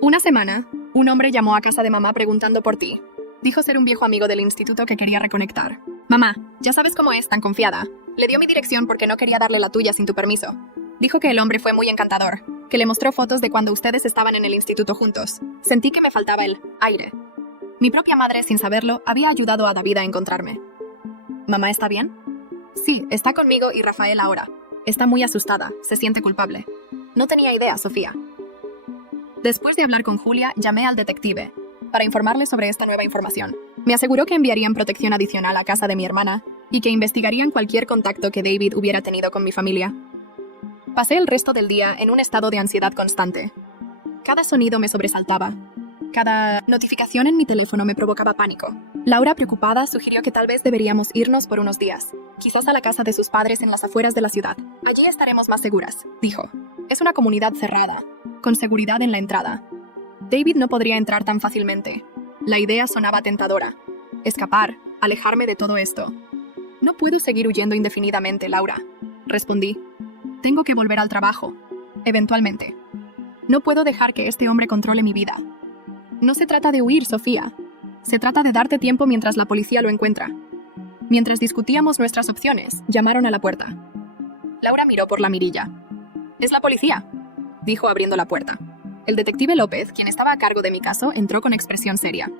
una semana, un hombre llamó a casa de mamá preguntando por ti. Dijo ser un viejo amigo del instituto que quería reconectar. Mamá, ya sabes cómo es, tan confiada. Le dio mi dirección porque no quería darle la tuya sin tu permiso. Dijo que el hombre fue muy encantador, que le mostró fotos de cuando ustedes estaban en el instituto juntos. Sentí que me faltaba el aire. Mi propia madre, sin saberlo, había ayudado a David a encontrarme». «¿Mamá está bien?». «Sí, está conmigo y Rafael ahora. Está muy asustada, se siente culpable». «No tenía idea, Sofía». Después de hablar con Julia, llamé al detective para informarle sobre esta nueva información. Me aseguró que enviarían protección adicional a casa de mi hermana y que investigarían cualquier contacto que David hubiera tenido con mi familia. Pasé el resto del día en un estado de ansiedad constante. Cada sonido me sobresaltaba. Cada notificación en mi teléfono me provocaba pánico. Laura, preocupada, sugirió que tal vez deberíamos irnos por unos días, quizás a la casa de sus padres en las afueras de la ciudad. «Allí estaremos más seguras», dijo. «Es una comunidad cerrada, con seguridad en la entrada. David no podría entrar tan fácilmente». La idea sonaba tentadora. Escapar, alejarme de todo esto. «No puedo seguir huyendo indefinidamente, Laura», respondí. «Tengo que volver al trabajo, eventualmente. No puedo dejar que este hombre controle mi vida». «No se trata de huir, Sofía. Se trata de darte tiempo mientras la policía lo encuentra». Mientras discutíamos nuestras opciones, llamaron a la puerta. Laura miró por la mirilla. «Es la policía», dijo abriendo la puerta. El detective López, quien estaba a cargo de mi caso, entró con expresión seria.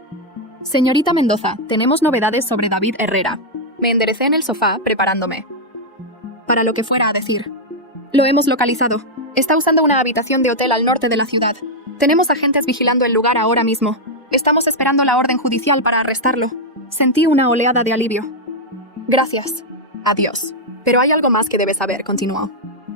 «Señorita Mendoza, tenemos novedades sobre David Herrera». Me enderecé en el sofá, preparándome para lo que fuera a decir. «Lo hemos localizado. Está usando una habitación de hotel al norte de la ciudad. Tenemos agentes vigilando el lugar ahora mismo. Estamos esperando la orden judicial para arrestarlo». Sentí una oleada de alivio. «Gracias. Adiós. Pero hay algo más que debes saber», continuó.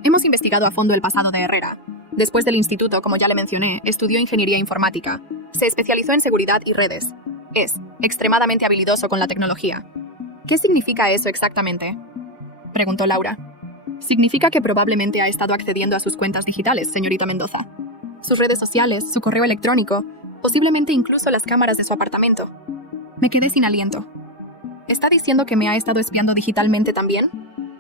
«Hemos investigado a fondo el pasado de Herrera. Después del instituto, como ya le mencioné, estudió ingeniería informática. Se especializó en seguridad y redes. Es extremadamente habilidoso con la tecnología». «¿Qué significa eso exactamente?», preguntó Laura. «Significa que probablemente ha estado accediendo a sus cuentas digitales, señorita Mendoza. Sus redes sociales, su correo electrónico, posiblemente incluso las cámaras de su apartamento». Me quedé sin aliento. ¿Está diciendo que me ha estado espiando digitalmente también?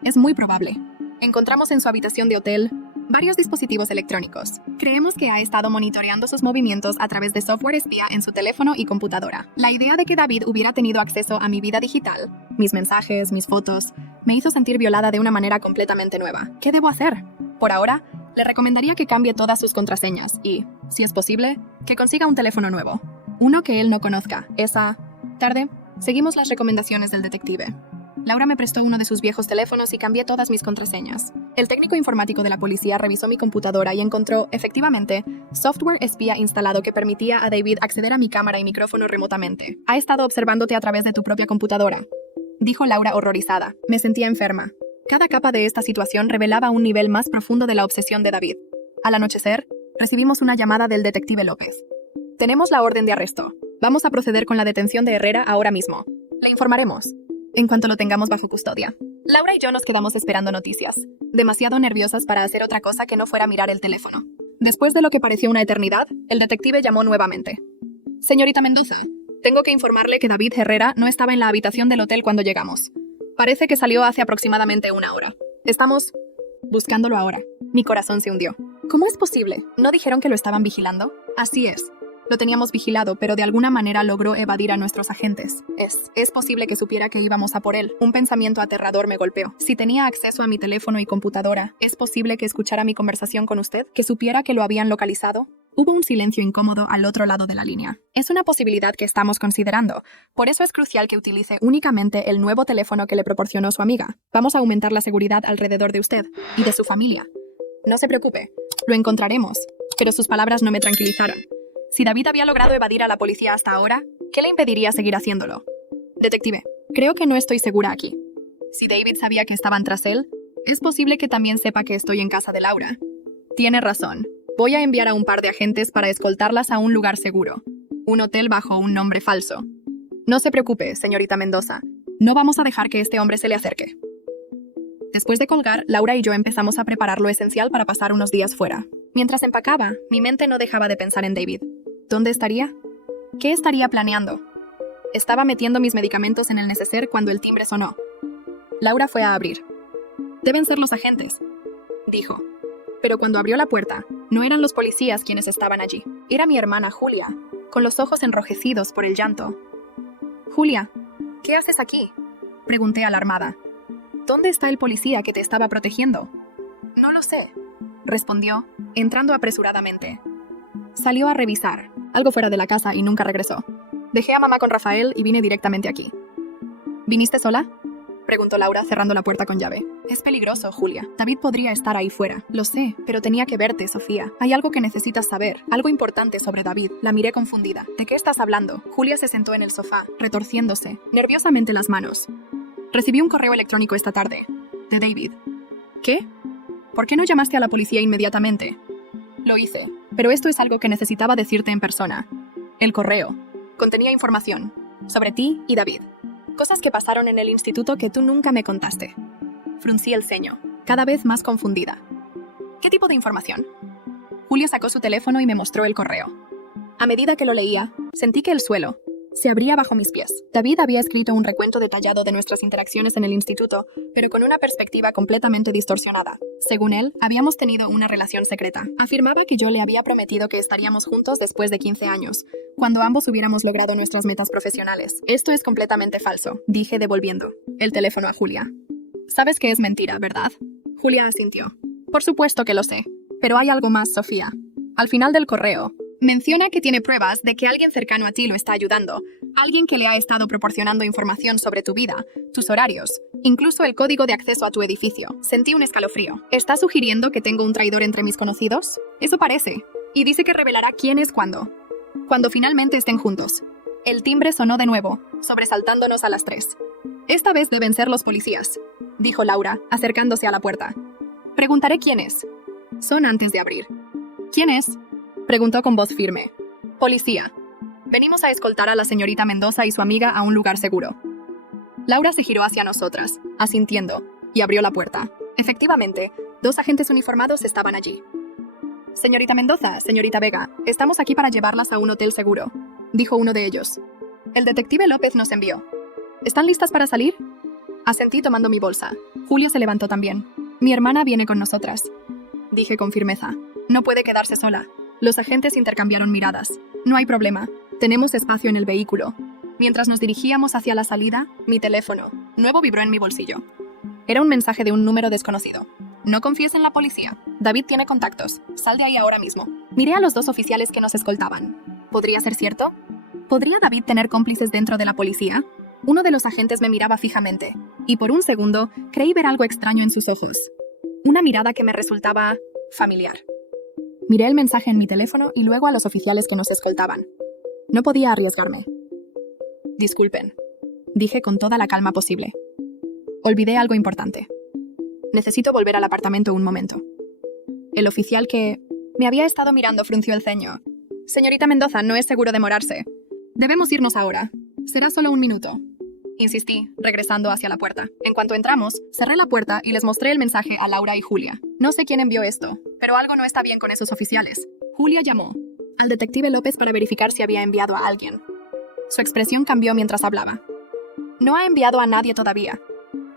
Es muy probable. Encontramos en su habitación de hotel varios dispositivos electrónicos. Creemos que ha estado monitoreando sus movimientos a través de software espía en su teléfono y computadora. La idea de que David hubiera tenido acceso a mi vida digital, mis mensajes, mis fotos, me hizo sentir violada de una manera completamente nueva. ¿Qué debo hacer? Por ahora, le recomendaría que cambie todas sus contraseñas y, si es posible, que consiga un teléfono nuevo. Uno que él no conozca. Tarde, seguimos las recomendaciones del detective. Laura me prestó uno de sus viejos teléfonos y cambié todas mis contraseñas. El técnico informático de la policía revisó mi computadora y encontró, efectivamente, software espía instalado que permitía a David acceder a mi cámara y micrófono remotamente. «Ha estado observándote a través de tu propia computadora», dijo Laura horrorizada. Me sentía enferma. Cada capa de esta situación revelaba un nivel más profundo de la obsesión de David. Al anochecer, recibimos una llamada del detective López. «Tenemos la orden de arresto. Vamos a proceder con la detención de Herrera ahora mismo. Le informaremos en cuanto lo tengamos bajo custodia». Laura y yo nos quedamos esperando noticias, demasiado nerviosas para hacer otra cosa que no fuera mirar el teléfono. Después de lo que pareció una eternidad, el detective llamó nuevamente. «Señorita Mendoza, tengo que informarle que David Herrera no estaba en la habitación del hotel cuando llegamos. Parece que salió hace aproximadamente una hora. Estamos buscándolo ahora». Mi corazón se hundió. ¿Cómo es posible? ¿No dijeron que lo estaban vigilando? Así es. Lo teníamos vigilado, pero de alguna manera logró evadir a nuestros agentes. Es posible que supiera que íbamos a por él. Un pensamiento aterrador me golpeó. Si tenía acceso a mi teléfono y computadora, ¿es posible que escuchara mi conversación con usted? ¿Que supiera que lo habían localizado? Hubo un silencio incómodo al otro lado de la línea. Es una posibilidad que estamos considerando. Por eso es crucial que utilice únicamente el nuevo teléfono que le proporcionó su amiga. Vamos a aumentar la seguridad alrededor de usted y de su familia. No se preocupe, lo encontraremos. Pero sus palabras no me tranquilizaron. Si David había logrado evadir a la policía hasta ahora, ¿qué le impediría seguir haciéndolo? Detective, creo que no estoy segura aquí. Si David sabía que estaban tras él, es posible que también sepa que estoy en casa de Laura. Tiene razón. Voy a enviar a un par de agentes para escoltarlas a un lugar seguro. Un hotel bajo un nombre falso. No se preocupe, señorita Mendoza. No vamos a dejar que este hombre se le acerque. Después de colgar, Laura y yo empezamos a preparar lo esencial para pasar unos días fuera. Mientras empacaba, mi mente no dejaba de pensar en David. ¿Dónde estaría? ¿Qué estaría planeando? Estaba metiendo mis medicamentos en el neceser cuando el timbre sonó. Laura fue a abrir. «Deben ser los agentes», dijo. Pero cuando abrió la puerta, no eran los policías quienes estaban allí. Era mi hermana Julia, con los ojos enrojecidos por el llanto. «Julia, ¿qué haces aquí?», pregunté alarmada. «¿Dónde está el policía que te estaba protegiendo?». «No lo sé», respondió, entrando apresuradamente. Salió a revisar, algo fuera de la casa, y nunca regresó. Dejé a mamá con Rafael y vine directamente aquí. ¿Viniste sola?, preguntó Laura, cerrando la puerta con llave. «Es peligroso, Julia. David podría estar ahí fuera». «Lo sé, pero tenía que verte, Sofía. Hay algo que necesitas saber, algo importante sobre David». La miré confundida. «¿De qué estás hablando?». Julia se sentó en el sofá, retorciéndose nerviosamente las manos. «Recibí un correo electrónico esta tarde, de David». «¿Qué? ¿Por qué no llamaste a la policía inmediatamente?». «Lo hice, pero esto es algo que necesitaba decirte en persona». El correo contenía información sobre ti y David. Cosas que pasaron en el instituto que tú nunca me contaste. Fruncí el ceño, cada vez más confundida. ¿Qué tipo de información? Julia sacó su teléfono y me mostró el correo. A medida que lo leía, sentí que el suelo se abría bajo mis pies. David había escrito un recuento detallado de nuestras interacciones en el instituto, pero con una perspectiva completamente distorsionada. Según él, habíamos tenido una relación secreta. Afirmaba que yo le había prometido que estaríamos juntos después de 15 años, cuando ambos hubiéramos logrado nuestras metas profesionales. «Esto es completamente falso», dije, devolviendo el teléfono a Julia. «Sabes que es mentira, ¿verdad?». Julia asintió. «Por supuesto que lo sé. Pero hay algo más, Sofía. Al final del correo, menciona que tiene pruebas de que alguien cercano a ti lo está ayudando, alguien que le ha estado proporcionando información sobre tu vida, tus horarios, incluso el código de acceso a tu edificio». Sentí un escalofrío. ¿Está sugiriendo que tengo un traidor entre mis conocidos? Eso parece. Y dice que revelará quién es cuando finalmente estén juntos. El timbre sonó de nuevo, sobresaltándonos a las 3. «Esta vez deben ser los policías», dijo Laura, acercándose a la puerta. «Preguntaré quién es». Son antes de abrir. «¿Quién es?», preguntó con voz firme. «Policía. Venimos a escoltar a la señorita Mendoza y su amiga a un lugar seguro». Laura se giró hacia nosotras, asintiendo, y abrió la puerta. Efectivamente, 2 agentes uniformados estaban allí. «Señorita Mendoza, señorita Vega, estamos aquí para llevarlas a un hotel seguro», dijo uno de ellos. «El detective López nos envió». «¿Están listas para salir?». Asentí tomando mi bolsa. Julia se levantó también. «Mi hermana viene con nosotras», dije con firmeza. «No puede quedarse sola». Los agentes intercambiaron miradas. «No hay problema. Tenemos espacio en el vehículo». Mientras nos dirigíamos hacia la salida, mi teléfono nuevo vibró en mi bolsillo. Era un mensaje de un número desconocido. «No confíes en la policía. David tiene contactos. Sal de ahí ahora mismo». Miré a los 2 oficiales que nos escoltaban. ¿Podría ser cierto? ¿Podría David tener cómplices dentro de la policía? Uno de los agentes me miraba fijamente, y por un segundo creí ver algo extraño en sus ojos. Una mirada que me resultaba familiar. Miré el mensaje en mi teléfono y luego a los oficiales que nos escoltaban. No podía arriesgarme. «Disculpen», dije con toda la calma posible. «Olvidé algo importante. Necesito volver al apartamento un momento». El oficial que me había estado mirando frunció el ceño. «Señorita Mendoza, no es seguro demorarse. Debemos irnos ahora. Será solo un minuto». Insistí, regresando hacia la puerta. En cuanto entramos, cerré la puerta y les mostré el mensaje a Laura y Julia. No sé quién envió esto, pero algo no está bien con esos oficiales. Julia llamó al detective López para verificar si había enviado a alguien. Su expresión cambió mientras hablaba. «No ha enviado a nadie todavía.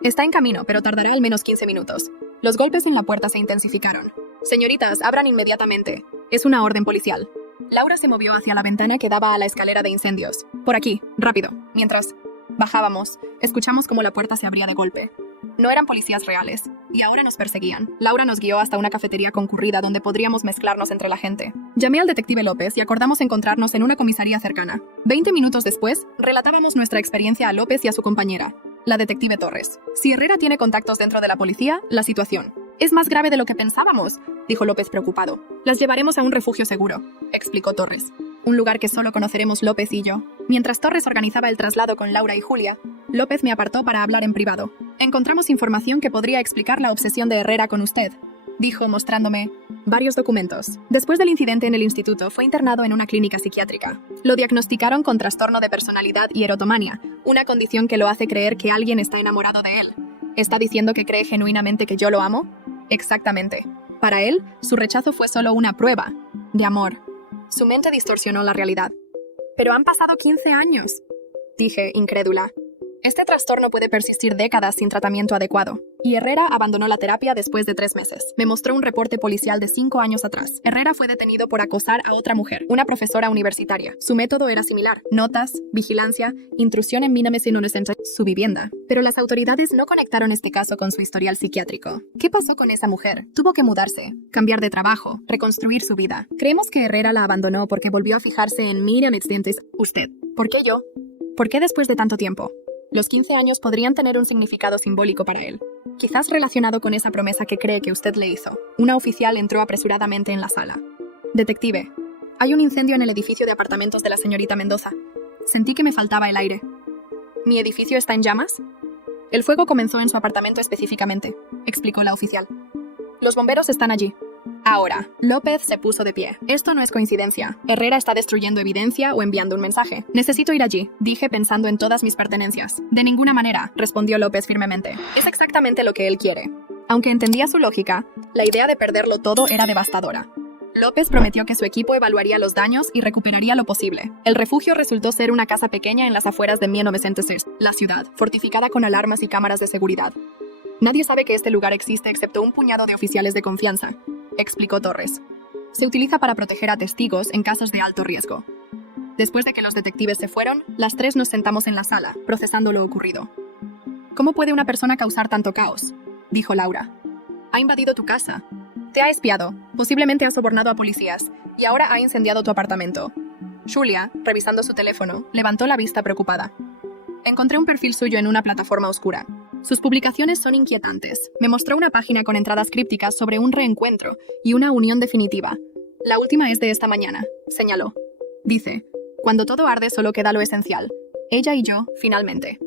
Está en camino, pero tardará al menos 15 minutos». Los golpes en la puerta se intensificaron. «Señoritas, abran inmediatamente. Es una orden policial». Laura se movió hacia la ventana que daba a la escalera de incendios. Por aquí, rápido. Mientras bajábamos, escuchamos cómo la puerta se abría de golpe. No eran policías reales, y ahora nos perseguían. Laura nos guió hasta una cafetería concurrida donde podríamos mezclarnos entre la gente. Llamé al detective López y acordamos encontrarnos en una comisaría cercana. 20 minutos después, relatábamos nuestra experiencia a López y a su compañera, la detective Torres. Si Herrera tiene contactos dentro de la policía, la situación es más grave de lo que pensábamos, dijo López preocupado. Las llevaremos a un refugio seguro, explicó Torres. Un lugar que solo conoceremos López y yo. Mientras Torres organizaba el traslado con Laura y Julia, López me apartó para hablar en privado. Encontramos información que podría explicar la obsesión de Herrera con usted, dijo mostrándome varios documentos. Después del incidente en el instituto, fue internado en una clínica psiquiátrica. Lo diagnosticaron con trastorno de personalidad y erotomania, una condición que lo hace creer que alguien está enamorado de él. ¿Está diciendo que cree genuinamente que yo lo amo? Exactamente. Para él, su rechazo fue solo una prueba de amor. Su mente distorsionó la realidad. Pero han pasado 15 años, dije, incrédula. Este trastorno puede persistir décadas sin tratamiento adecuado. Y Herrera abandonó la terapia después de 3 meses. Me mostró un reporte policial de 5 años atrás. Herrera fue detenido por acosar a otra mujer, una profesora universitaria. Su método era similar: notas, vigilancia, intrusión en mínimos inocentes, su vivienda. Pero las autoridades no conectaron este caso con su historial psiquiátrico. ¿Qué pasó con esa mujer? Tuvo que mudarse, cambiar de trabajo, reconstruir su vida. Creemos que Herrera la abandonó porque volvió a fijarse en inocentes. Usted. ¿Por qué yo? ¿Por qué después de tanto tiempo? Los 15 años podrían tener un significado simbólico para él, quizás relacionado con esa promesa que cree que usted le hizo. Una oficial entró apresuradamente en la sala. Detective, hay un incendio en el edificio de apartamentos de la señorita Mendoza. Sentí que me faltaba el aire. ¿Mi edificio está en llamas? El fuego comenzó en su apartamento específicamente, explicó la oficial. Los bomberos están allí. Ahora, López se puso de pie. Esto no es coincidencia. Herrera está destruyendo evidencia o enviando un mensaje. Necesito ir allí, dije pensando en todas mis pertenencias. De ninguna manera, respondió López firmemente. Es exactamente lo que él quiere. Aunque entendía su lógica, la idea de perderlo todo era devastadora. López prometió que su equipo evaluaría los daños y recuperaría lo posible. El refugio resultó ser una casa pequeña en las afueras de 1906, la ciudad, fortificada con alarmas y cámaras de seguridad. Nadie sabe que este lugar existe excepto un puñado de oficiales de confianza, explicó Torres. Se utiliza para proteger a testigos en casos de alto riesgo. Después de que los detectives se fueron, las 3 nos sentamos en la sala, procesando lo ocurrido. ¿Cómo puede una persona causar tanto caos?, dijo Laura. Ha invadido tu casa. Te ha espiado, posiblemente ha sobornado a policías, y ahora ha incendiado tu apartamento. Julia, revisando su teléfono, levantó la vista preocupada. Encontré un perfil suyo en una plataforma oscura. Sus publicaciones son inquietantes. Me mostró una página con entradas crípticas sobre un reencuentro y una unión definitiva. La última es de esta mañana, señaló. Dice, cuando todo arde solo queda lo esencial. Ella y yo, finalmente.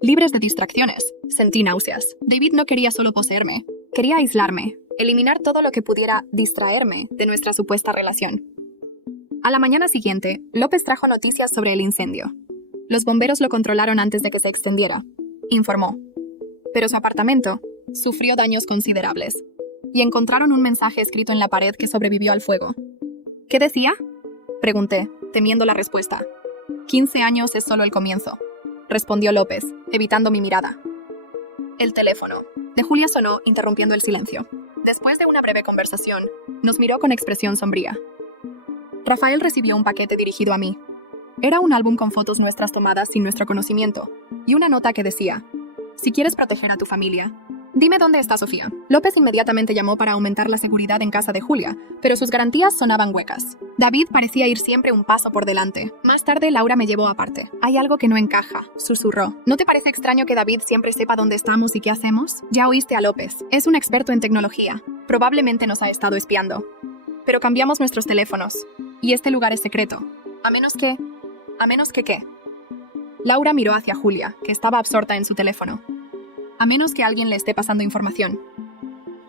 Libres de distracciones. Sentí náuseas. David no quería solo poseerme. Quería aislarme, eliminar todo lo que pudiera distraerme de nuestra supuesta relación. A la mañana siguiente, López trajo noticias sobre el incendio. Los bomberos lo controlaron antes de que se extendiera, informó. Pero su apartamento sufrió daños considerables y encontraron un mensaje escrito en la pared que sobrevivió al fuego. ¿Qué decía?, pregunté, temiendo la respuesta. 15 años es solo el comienzo, respondió López, evitando mi mirada. El teléfono de Julia sonó, interrumpiendo el silencio. Después de una breve conversación, nos miró con expresión sombría. Rafael recibió un paquete dirigido a mí. Era un álbum con fotos nuestras tomadas sin nuestro conocimiento y una nota que decía: si quieres proteger a tu familia, dime dónde está Sofía. López inmediatamente llamó para aumentar la seguridad en casa de Julia, pero sus garantías sonaban huecas. David parecía ir siempre un paso por delante. Más tarde, Laura me llevó aparte. Hay algo que no encaja, susurró. ¿No te parece extraño que David siempre sepa dónde estamos y qué hacemos? Ya oíste a López. Es un experto en tecnología. Probablemente nos ha estado espiando. Pero cambiamos nuestros teléfonos. Y este lugar es secreto. ¿A menos que qué? Laura miró hacia Julia, que estaba absorta en su teléfono. A menos que alguien le esté pasando información.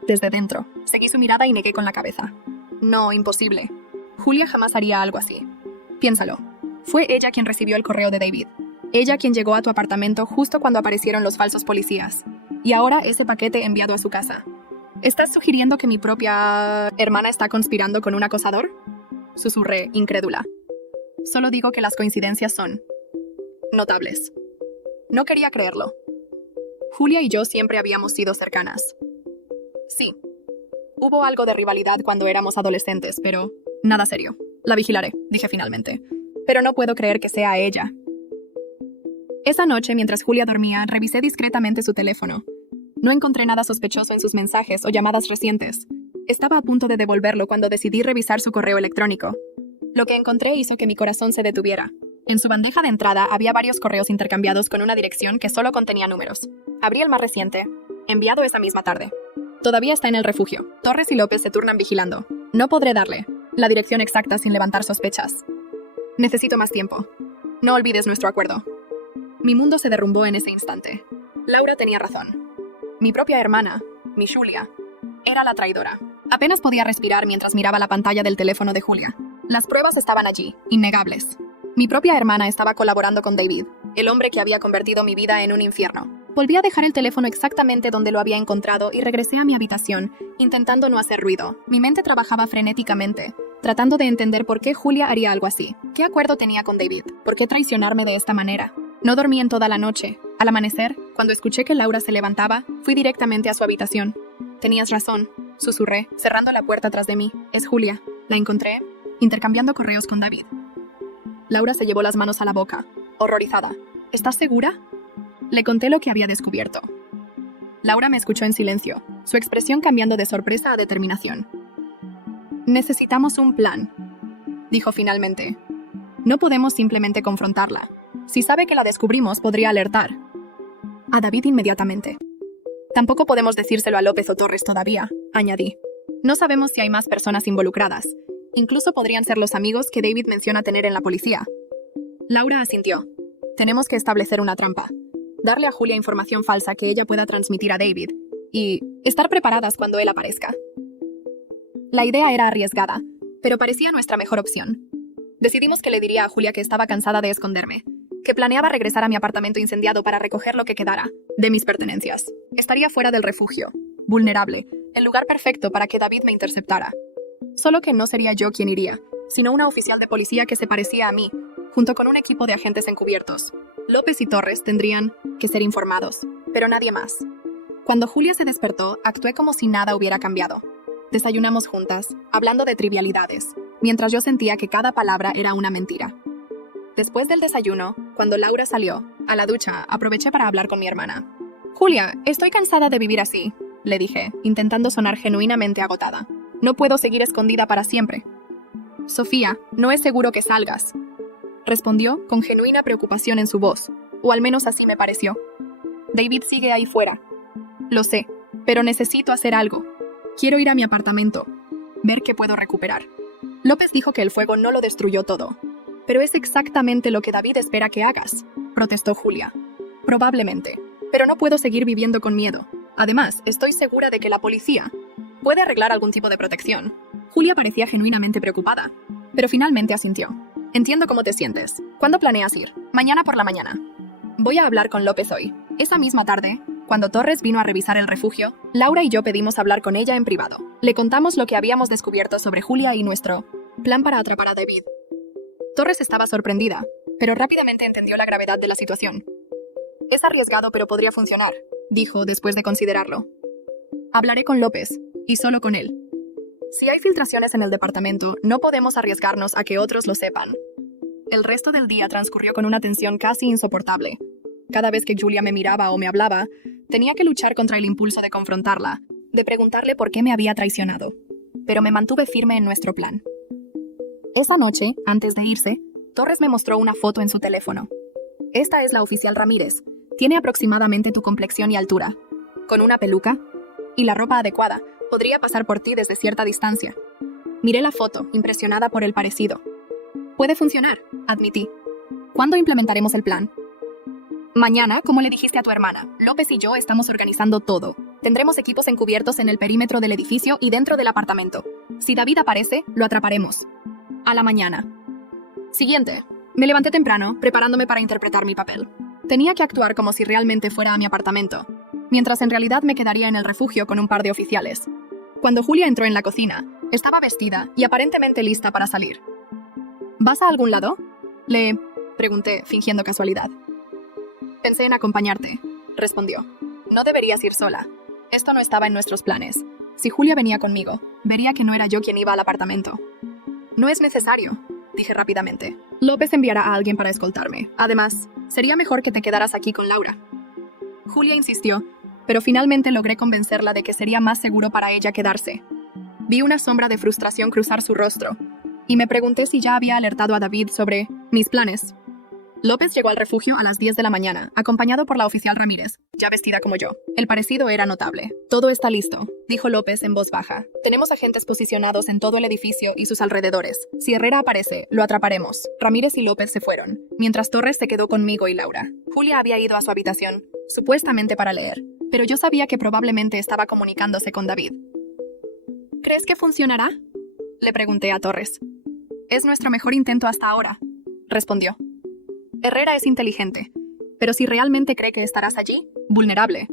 Desde dentro, seguí su mirada y negué con la cabeza. No, imposible. Julia jamás haría algo así. Piénsalo. Fue ella quien recibió el correo de David. Ella quien llegó a tu apartamento justo cuando aparecieron los falsos policías. Y ahora ese paquete enviado a su casa. ¿Estás sugiriendo que mi propia hermana está conspirando con un acosador?, susurré, incrédula. Solo digo que las coincidencias son notables. No quería creerlo. Julia y yo siempre habíamos sido cercanas. Sí, hubo algo de rivalidad cuando éramos adolescentes, pero nada serio. La vigilaré, dije finalmente. Pero no puedo creer que sea ella. Esa noche, mientras Julia dormía, revisé discretamente su teléfono. No encontré nada sospechoso en sus mensajes o llamadas recientes. Estaba a punto de devolverlo cuando decidí revisar su correo electrónico. Lo que encontré hizo que mi corazón se detuviera. En su bandeja de entrada había varios correos intercambiados con una dirección que solo contenía números. Abrí el más reciente, enviado esa misma tarde. Todavía está en el refugio. Torres y López se turnan vigilando. No podré darle la dirección exacta sin levantar sospechas. Necesito más tiempo. No olvides nuestro acuerdo. Mi mundo se derrumbó en ese instante. Laura tenía razón. Mi propia hermana, mi Julia, era la traidora. Apenas podía respirar mientras miraba la pantalla del teléfono de Julia. Las pruebas estaban allí, innegables. Mi propia hermana estaba colaborando con David, el hombre que había convertido mi vida en un infierno. Volví a dejar el teléfono exactamente donde lo había encontrado y regresé a mi habitación, intentando no hacer ruido. Mi mente trabajaba frenéticamente, tratando de entender por qué Julia haría algo así. ¿Qué acuerdo tenía con David? ¿Por qué traicionarme de esta manera? No dormí en toda la noche. Al amanecer, cuando escuché que Laura se levantaba, fui directamente a su habitación. Tenías razón, susurré, cerrando la puerta tras de mí. Es Julia. La encontré, intercambiando correos con David. Laura se llevó las manos a la boca, horrorizada. ¿Estás segura? Le conté lo que había descubierto. Laura me escuchó en silencio, su expresión cambiando de sorpresa a determinación. Necesitamos un plan, dijo finalmente. No podemos simplemente confrontarla. Si sabe que la descubrimos, podría alertar a David inmediatamente. Tampoco podemos decírselo a López o Torres todavía, añadí. No sabemos si hay más personas involucradas. Incluso podrían ser los amigos que David menciona tener en la policía. Laura asintió. Tenemos que establecer una trampa. Darle a Julia información falsa que ella pueda transmitir a David. Y estar preparadas cuando él aparezca. La idea era arriesgada, pero parecía nuestra mejor opción. Decidimos que le diría a Julia que estaba cansada de esconderme, que planeaba regresar a mi apartamento incendiado para recoger lo que quedara de mis pertenencias. Estaría fuera del refugio, vulnerable, el lugar perfecto para que David me interceptara. Solo que no sería yo quien iría, sino una oficial de policía que se parecía a mí, junto con un equipo de agentes encubiertos. López y Torres tendrían que ser informados, pero nadie más. Cuando Julia se despertó, actué como si nada hubiera cambiado. Desayunamos juntas, hablando de trivialidades, mientras yo sentía que cada palabra era una mentira. Después del desayuno, cuando Laura salió a la ducha, aproveché para hablar con mi hermana. Julia, estoy cansada de vivir así, le dije, intentando sonar genuinamente agotada. No puedo seguir escondida para siempre. Sofía, no es seguro que salgas, respondió con genuina preocupación en su voz, o al menos así me pareció. David sigue ahí fuera. Lo sé, pero necesito hacer algo. Quiero ir a mi apartamento, ver qué puedo recuperar. López dijo que el fuego no lo destruyó todo. Pero es exactamente lo que David espera que hagas, protestó Julia. Probablemente, pero no puedo seguir viviendo con miedo. Además, estoy segura de que la policía puede arreglar algún tipo de protección. Julia parecía genuinamente preocupada, pero finalmente asintió. Entiendo cómo te sientes. ¿Cuándo planeas ir? Mañana por la mañana. Voy a hablar con López hoy. Esa misma tarde, cuando Torres vino a revisar el refugio, Laura y yo pedimos hablar con ella en privado. Le contamos lo que habíamos descubierto sobre Julia y nuestro plan para atrapar a David. Torres estaba sorprendida, pero rápidamente entendió la gravedad de la situación. Es arriesgado, pero podría funcionar, dijo después de considerarlo. Hablaré con López, y solo con él. Si hay filtraciones en el departamento, no podemos arriesgarnos a que otros lo sepan. El resto del día transcurrió con una tensión casi insoportable. Cada vez que Julia me miraba o me hablaba, tenía que luchar contra el impulso de confrontarla, de preguntarle por qué me había traicionado. Pero me mantuve firme en nuestro plan. Esa noche, antes de irse, Torres me mostró una foto en su teléfono. Esta es la oficial Ramírez. Tiene aproximadamente tu complexión y altura. Con una peluca y la ropa adecuada, podría pasar por ti desde cierta distancia. Miré la foto, impresionada por el parecido. Puede funcionar, admití. ¿Cuándo implementaremos el plan? Mañana, como le dijiste a tu hermana, López y yo estamos organizando todo. Tendremos equipos encubiertos en el perímetro del edificio y dentro del apartamento. Si David aparece, lo atraparemos. A la mañana. Siguiente. Me levanté temprano, preparándome para interpretar mi papel. Tenía que actuar como si realmente fuera a mi apartamento, mientras en realidad me quedaría en el refugio con un par de oficiales. Cuando Julia entró en la cocina, estaba vestida y aparentemente lista para salir. ¿Vas a algún lado? Le pregunté, fingiendo casualidad. Pensé en acompañarte, respondió. No deberías ir sola. Esto no estaba en nuestros planes. Si Julia venía conmigo, vería que no era yo quien iba al apartamento. No es necesario, dije rápidamente. López enviará a alguien para escoltarme. Además, sería mejor que te quedaras aquí con Laura. Julia insistió, pero finalmente logré convencerla de que sería más seguro para ella quedarse. Vi una sombra de frustración cruzar su rostro, y me pregunté si ya había alertado a David sobre mis planes. López llegó al refugio a las 10 de la mañana, acompañado por la oficial Ramírez, ya vestida como yo. El parecido era notable. Todo está listo, dijo López en voz baja. Tenemos agentes posicionados en todo el edificio y sus alrededores. Si Herrera aparece, lo atraparemos. Ramírez y López se fueron, mientras Torres se quedó conmigo y Laura. Julia había ido a su habitación, supuestamente para leer, pero yo sabía que probablemente estaba comunicándose con David. ¿Crees que funcionará?, le pregunté a Torres. Es nuestro mejor intento hasta ahora, respondió. Herrera es inteligente, pero si realmente cree que estarás allí, vulnerable,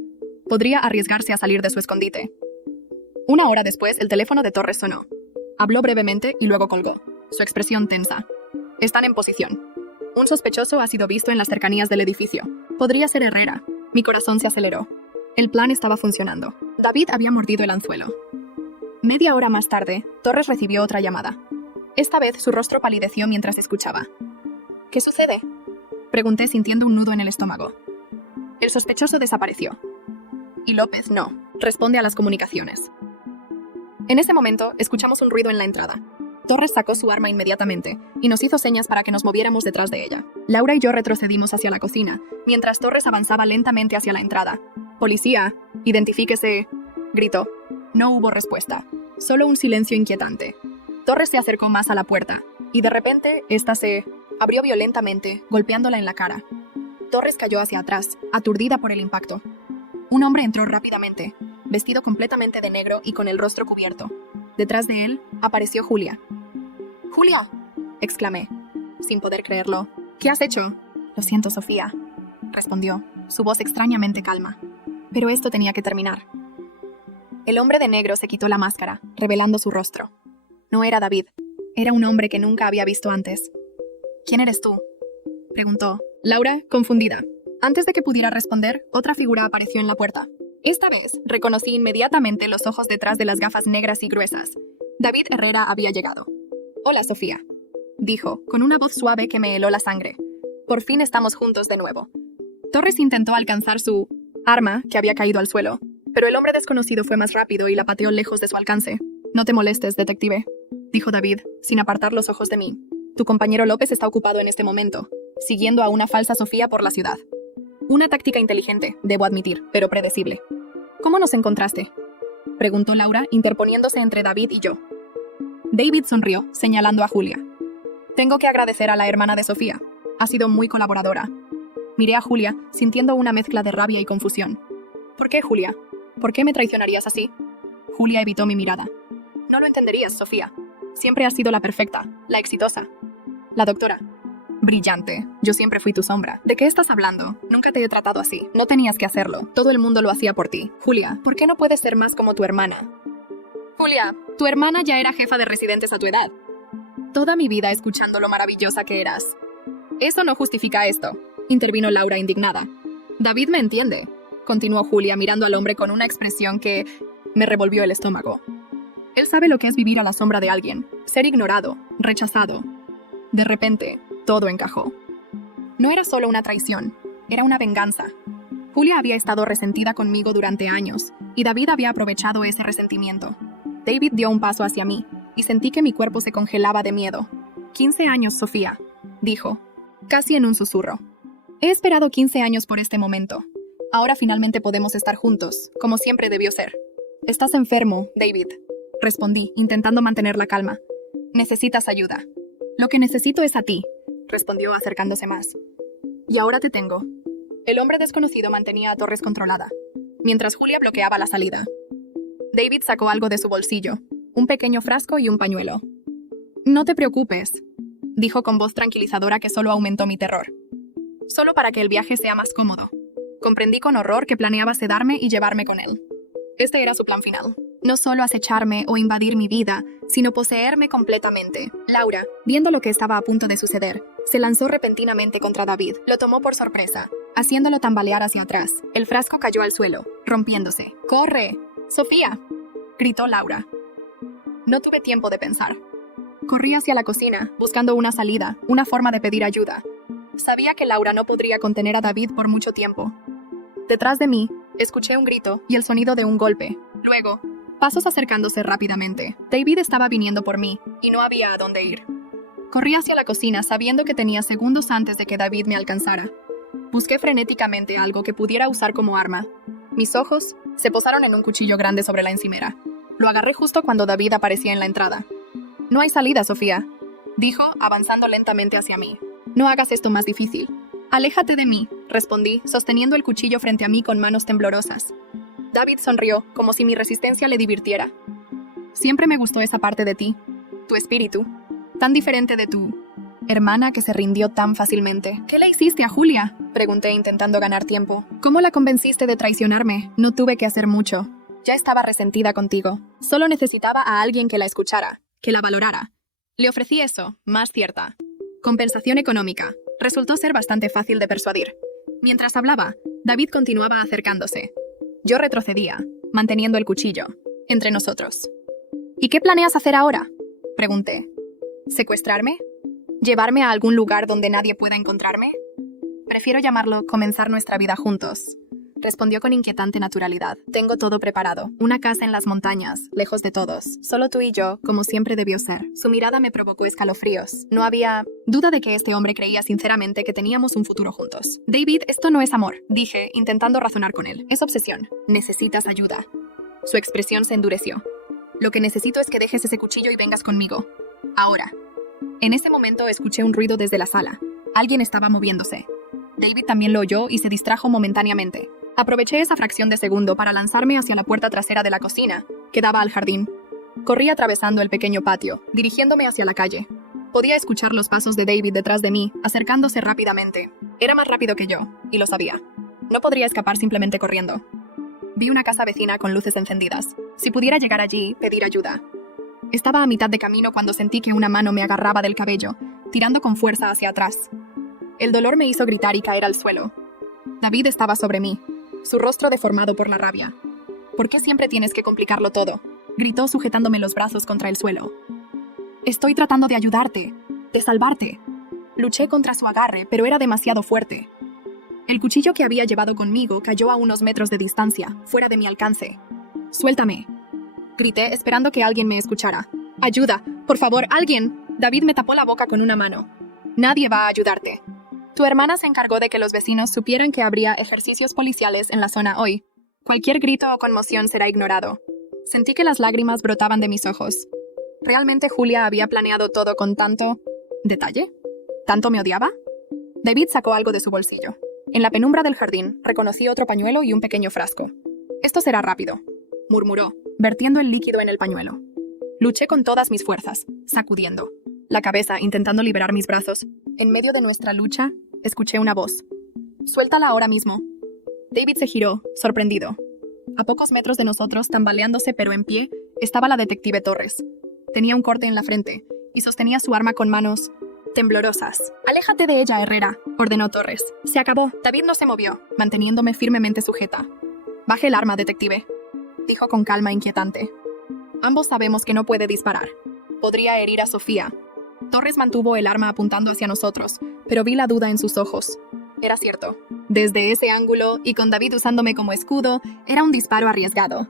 podría arriesgarse a salir de su escondite. Una hora después, el teléfono de Torres sonó. Habló brevemente y luego colgó, su expresión tensa. Están en posición. Un sospechoso ha sido visto en las cercanías del edificio. Podría ser Herrera. Mi corazón se aceleró. El plan estaba funcionando. David había mordido el anzuelo. Media hora más tarde, Torres recibió otra llamada. Esta vez su rostro palideció mientras escuchaba. ¿Qué sucede?, pregunté sintiendo un nudo en el estómago. El sospechoso desapareció. Y López no, responde a las comunicaciones. En ese momento, escuchamos un ruido en la entrada. Torres sacó su arma inmediatamente y nos hizo señas para que nos moviéramos detrás de ella. Laura y yo retrocedimos hacia la cocina, mientras Torres avanzaba lentamente hacia la entrada. «¡Policía! ¡Identifíquese!», gritó. No hubo respuesta, solo un silencio inquietante. Torres se acercó más a la puerta, y de repente, ésta se abrió violentamente, golpeándola en la cara. Torres cayó hacia atrás, aturdida por el impacto. Un hombre entró rápidamente, vestido completamente de negro y con el rostro cubierto. Detrás de él, apareció Julia. «¡Julia!», exclamé, sin poder creerlo. «¿Qué has hecho?». «Lo siento, Sofía», respondió, su voz extrañamente calma. Pero esto tenía que terminar. El hombre de negro se quitó la máscara, revelando su rostro. No era David. Era un hombre que nunca había visto antes. «¿Quién eres tú?», preguntó. Laura, confundida. Antes de que pudiera responder, otra figura apareció en la puerta. Esta vez, reconocí inmediatamente los ojos detrás de las gafas negras y gruesas. David Herrera había llegado. «Hola, Sofía», dijo, con una voz suave que me heló la sangre. «Por fin estamos juntos de nuevo». Torres intentó alcanzar su arma, que había caído al suelo, pero el hombre desconocido fue más rápido y la pateó lejos de su alcance. «No te molestes, detective», dijo David, sin apartar los ojos de mí. «Tu compañero López está ocupado en este momento, siguiendo a una falsa Sofía por la ciudad». Una táctica inteligente, debo admitir, pero predecible. «¿Cómo nos encontraste?», preguntó Laura, interponiéndose entre David y yo. David sonrió, señalando a Julia. «Tengo que agradecer a la hermana de Sofía. Ha sido muy colaboradora». Miré a Julia, sintiendo una mezcla de rabia y confusión. «¿Por qué, Julia? ¿Por qué me traicionarías así?». Julia evitó mi mirada. «No lo entenderías, Sofía. Siempre has sido la perfecta, la exitosa. La doctora. Brillante. Yo siempre fui tu sombra. ¿De qué estás hablando? Nunca te he tratado así. No tenías que hacerlo. Todo el mundo lo hacía por ti. Julia, ¿por qué no puedes ser más como tu hermana?». «Julia, tu hermana ya era jefa de residentes a tu edad. Toda mi vida escuchando lo maravillosa que eras». «Eso no justifica esto», intervino Laura indignada. «David me entiende», continuó Julia mirando al hombre con una expresión que me revolvió el estómago. «Él sabe lo que es vivir a la sombra de alguien, ser ignorado, rechazado». De repente, todo encajó. No era solo una traición, era una venganza. Julia había estado resentida conmigo durante años, y David había aprovechado ese resentimiento. David dio un paso hacia mí, y sentí que mi cuerpo se congelaba de miedo. «15 años, Sofía», dijo, casi en un susurro. «He esperado 15 años por este momento. Ahora finalmente podemos estar juntos, como siempre debió ser». «Estás enfermo, David», respondí, intentando mantener la calma. «Necesitas ayuda». «Lo que necesito es a ti», respondió acercándose más. «Y ahora te tengo». El hombre desconocido mantenía a Torres controlada, mientras Julia bloqueaba la salida. David sacó algo de su bolsillo, un pequeño frasco y un pañuelo. «No te preocupes», dijo con voz tranquilizadora que solo aumentó mi terror. «Solo para que el viaje sea más cómodo». Comprendí con horror que planeaba sedarme y llevarme con él. Este era su plan final. No solo acecharme o invadir mi vida, sino poseerme completamente. Laura, viendo lo que estaba a punto de suceder, se lanzó repentinamente contra David. Lo tomó por sorpresa, haciéndolo tambalear hacia atrás. El frasco cayó al suelo, rompiéndose. «¡Corre! ¡Sofía!», gritó Laura. No tuve tiempo de pensar. Corrí hacia la cocina, buscando una salida, una forma de pedir ayuda. Sabía que Laura no podría contener a David por mucho tiempo. Detrás de mí, escuché un grito y el sonido de un golpe. Luego, pasos acercándose rápidamente. David estaba viniendo por mí, y no había a dónde ir. Corrí hacia la cocina sabiendo que tenía segundos antes de que David me alcanzara. Busqué frenéticamente algo que pudiera usar como arma. Mis ojos se posaron en un cuchillo grande sobre la encimera. Lo agarré justo cuando David aparecía en la entrada. «No hay salida, Sofía», dijo, avanzando lentamente hacia mí. «No hagas esto más difícil». «Aléjate de mí», respondí, sosteniendo el cuchillo frente a mí con manos temblorosas. David sonrió, como si mi resistencia le divirtiera. «Siempre me gustó esa parte de ti, tu espíritu, tan diferente de tu hermana que se rindió tan fácilmente». «¿Qué le hiciste a Julia?», pregunté intentando ganar tiempo. «¿Cómo la convenciste de traicionarme? No tuve que hacer mucho. Ya estaba resentida contigo. Solo necesitaba a alguien que la escuchara, que la valorara. Le ofrecí eso, más cierta. Compensación económica. Resultó ser bastante fácil de persuadir». Mientras hablaba, David continuaba acercándose. Yo retrocedía, manteniendo el cuchillo, entre nosotros. «¿Y qué planeas hacer ahora?», pregunté. «¿Secuestrarme? ¿Llevarme a algún lugar donde nadie pueda encontrarme?» «Prefiero llamarlo comenzar nuestra vida juntos», respondió con inquietante naturalidad. «Tengo todo preparado. Una casa en las montañas, lejos de todos. Solo tú y yo, como siempre debió ser». Su mirada me provocó escalofríos. No había duda de que este hombre creía sinceramente que teníamos un futuro juntos. «David, esto no es amor», dije, intentando razonar con él. «Es obsesión. Necesitas ayuda». Su expresión se endureció. «Lo que necesito es que dejes ese cuchillo y vengas conmigo. Ahora». En ese momento escuché un ruido desde la sala. Alguien estaba moviéndose. David también lo oyó y se distrajo momentáneamente. Aproveché esa fracción de segundo para lanzarme hacia la puerta trasera de la cocina, que daba al jardín. Corrí atravesando el pequeño patio, dirigiéndome hacia la calle. Podía escuchar los pasos de David detrás de mí, acercándose rápidamente. Era más rápido que yo, y lo sabía. No podría escapar simplemente corriendo. Vi una casa vecina con luces encendidas. Si pudiera llegar allí, pedir ayuda. Estaba a mitad de camino cuando sentí que una mano me agarraba del cabello, tirando con fuerza hacia atrás. El dolor me hizo gritar y caer al suelo. David estaba sobre mí, su rostro deformado por la rabia. «¿Por qué siempre tienes que complicarlo todo?», gritó sujetándome los brazos contra el suelo. «Estoy tratando de ayudarte, de salvarte». Luché contra su agarre, pero era demasiado fuerte. El cuchillo que había llevado conmigo cayó a unos metros de distancia, fuera de mi alcance. «Suéltame», grité, esperando que alguien me escuchara. «Ayuda, por favor, alguien». David me tapó la boca con una mano. «Nadie va a ayudarte. Tu hermana se encargó de que los vecinos supieran que habría ejercicios policiales en la zona hoy. Cualquier grito o conmoción será ignorado». Sentí que las lágrimas brotaban de mis ojos. ¿Realmente Julia había planeado todo con tanto detalle? ¿Tanto me odiaba? David sacó algo de su bolsillo. En la penumbra del jardín, reconocí otro pañuelo y un pequeño frasco. «Esto será rápido», murmuró, vertiendo el líquido en el pañuelo. Luché con todas mis fuerzas, sacudiendo la cabeza, intentando liberar mis brazos. En medio de nuestra lucha, escuché una voz. «Suéltala ahora mismo». David se giró, sorprendido. A pocos metros de nosotros, tambaleándose pero en pie, estaba la detective Torres. Tenía un corte en la frente y sostenía su arma con manos temblorosas. «Aléjate de ella, Herrera», ordenó Torres. «Se acabó». David no se movió, manteniéndome firmemente sujeta. «Baje el arma, detective», dijo con calma inquietante. «Ambos sabemos que no puede disparar. Podría herir a Sofía». Torres mantuvo el arma apuntando hacia nosotros, pero vi la duda en sus ojos. Era cierto. Desde ese ángulo, y con David usándome como escudo, era un disparo arriesgado.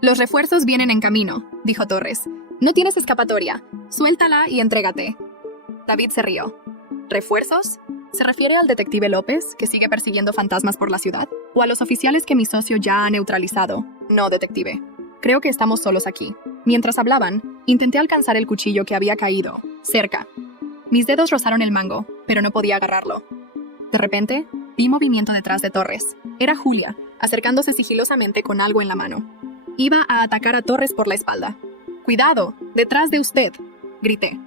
«Los refuerzos vienen en camino», dijo Torres. «No tienes escapatoria. Suéltala y entrégate». David se rió. «¿Refuerzos? ¿Se refiere al detective López, que sigue persiguiendo fantasmas por la ciudad? ¿O a los oficiales que mi socio ya ha neutralizado? No, detective. Creo que estamos solos aquí». Mientras hablaban, intenté alcanzar el cuchillo que había caído, cerca. Mis dedos rozaron el mango, pero no podía agarrarlo. De repente, vi movimiento detrás de Torres. Era Julia, acercándose sigilosamente con algo en la mano. Iba a atacar a Torres por la espalda. «¡Cuidado! ¡Detrás de usted!», grité.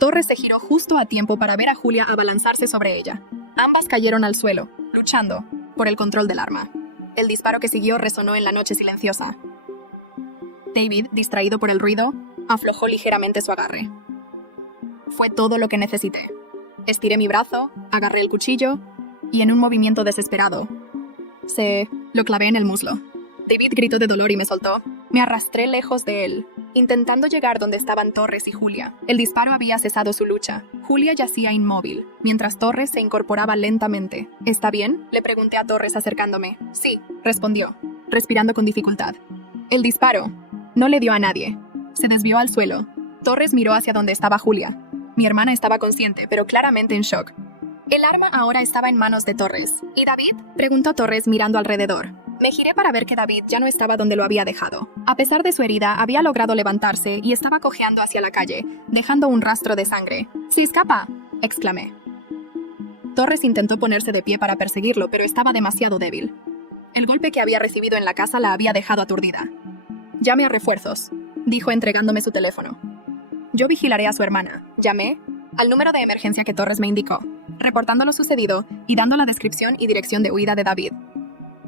Torres se giró justo a tiempo para ver a Julia abalanzarse sobre ella. Ambas cayeron al suelo, luchando por el control del arma. El disparo que siguió resonó en la noche silenciosa. David, distraído por el ruido, aflojó ligeramente su agarre. Fue todo lo que necesité. Estiré mi brazo, agarré el cuchillo y en un movimiento desesperado, lo clavé en el muslo. David gritó de dolor y me soltó. Me arrastré lejos de él, intentando llegar donde estaban Torres y Julia. El disparo había cesado su lucha. Julia yacía inmóvil, mientras Torres se incorporaba lentamente. ¿Está bien?, le pregunté a Torres acercándome. Sí, respondió, respirando con dificultad. El disparo no le dio a nadie. Se desvió al suelo. Torres miró hacia donde estaba Julia. Mi hermana estaba consciente, pero claramente en shock. El arma ahora estaba en manos de Torres. ¿Y David?, preguntó Torres mirando alrededor. Me giré para ver que David ya no estaba donde lo había dejado. A pesar de su herida, había logrado levantarse y estaba cojeando hacia la calle, dejando un rastro de sangre. ¡Se escapa!, exclamé. Torres intentó ponerse de pie para perseguirlo, pero estaba demasiado débil. El golpe que había recibido en la casa la había dejado aturdida. Llame a refuerzos, dijo entregándome su teléfono. Yo vigilaré a su hermana. Llamé al número de emergencia que Torres me indicó, reportando lo sucedido y dando la descripción y dirección de huida de David.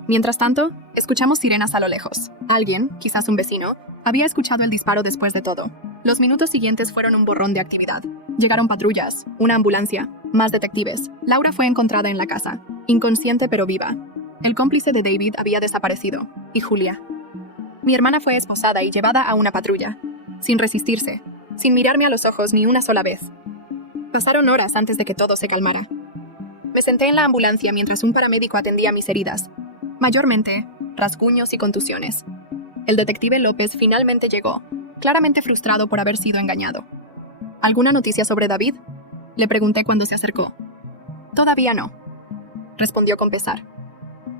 Mientras tanto, escuchamos sirenas a lo lejos. Alguien, quizás un vecino, había escuchado el disparo después de todo. Los minutos siguientes fueron un borrón de actividad. Llegaron patrullas, una ambulancia, más detectives. Laura fue encontrada en la casa, inconsciente pero viva. El cómplice de David había desaparecido, y Julia. Mi hermana fue esposada y llevada a una patrulla, sin resistirse, sin mirarme a los ojos ni una sola vez. Pasaron horas antes de que todo se calmara. Me senté en la ambulancia mientras un paramédico atendía mis heridas, mayormente rasguños y contusiones. El detective López finalmente llegó, claramente frustrado por haber sido engañado. ¿Alguna noticia sobre David?, le pregunté cuando se acercó. Todavía no, respondió con pesar.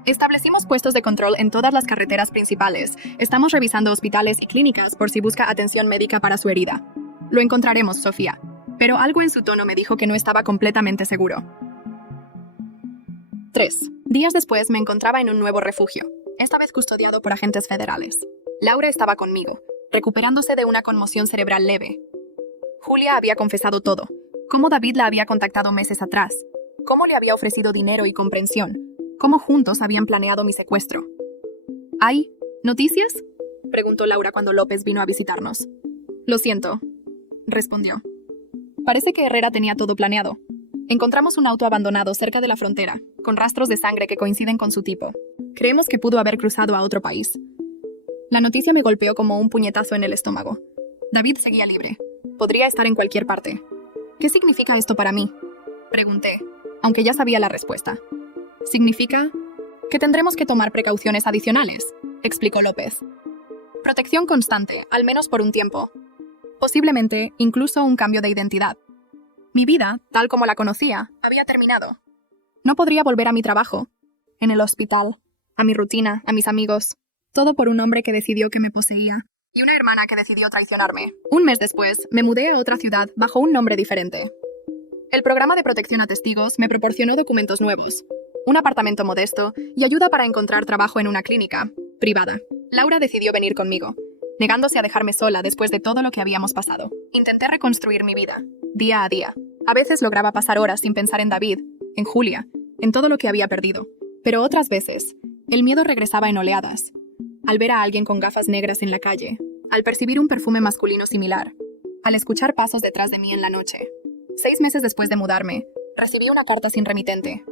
Establecimos puestos de control en todas las carreteras principales. Estamos revisando hospitales y clínicas por si busca atención médica para su herida. Lo encontraremos, Sofía. Pero algo en su tono me dijo que no estaba completamente seguro. 3 días después me encontraba en un nuevo refugio, esta vez custodiado por agentes federales. Laura estaba conmigo, recuperándose de una conmoción cerebral leve. Julia había confesado todo, cómo David la había contactado meses atrás, cómo le había ofrecido dinero y comprensión, cómo juntos habían planeado mi secuestro. ¿Hay noticias?, preguntó Laura cuando López vino a visitarnos. Lo siento, respondió. Parece que Herrera tenía todo planeado. Encontramos un auto abandonado cerca de la frontera, con rastros de sangre que coinciden con su tipo. Creemos que pudo haber cruzado a otro país. La noticia me golpeó como un puñetazo en el estómago. David seguía libre. Podría estar en cualquier parte. ¿Qué significa esto para mí?, pregunté, aunque ya sabía la respuesta. Significa que tendremos que tomar precauciones adicionales, explicó López. Protección constante, al menos por un tiempo. Posiblemente, incluso un cambio de identidad. Mi vida, tal como la conocía, había terminado. No podría volver a mi trabajo, en el hospital, a mi rutina, a mis amigos. Todo por un hombre que decidió que me poseía, y una hermana que decidió traicionarme. Un mes después, me mudé a otra ciudad bajo un nombre diferente. El programa de protección a testigos me proporcionó documentos nuevos, un apartamento modesto y ayuda para encontrar trabajo en una clínica privada. Laura decidió venir conmigo, negándose a dejarme sola después de todo lo que habíamos pasado. Intenté reconstruir mi vida, día a día. A veces lograba pasar horas sin pensar en David, en Julia, en todo lo que había perdido. Pero otras veces, el miedo regresaba en oleadas. Al ver a alguien con gafas negras en la calle, al percibir un perfume masculino similar, al escuchar pasos detrás de mí en la noche. 6 meses después de mudarme, recibí una carta sin remitente.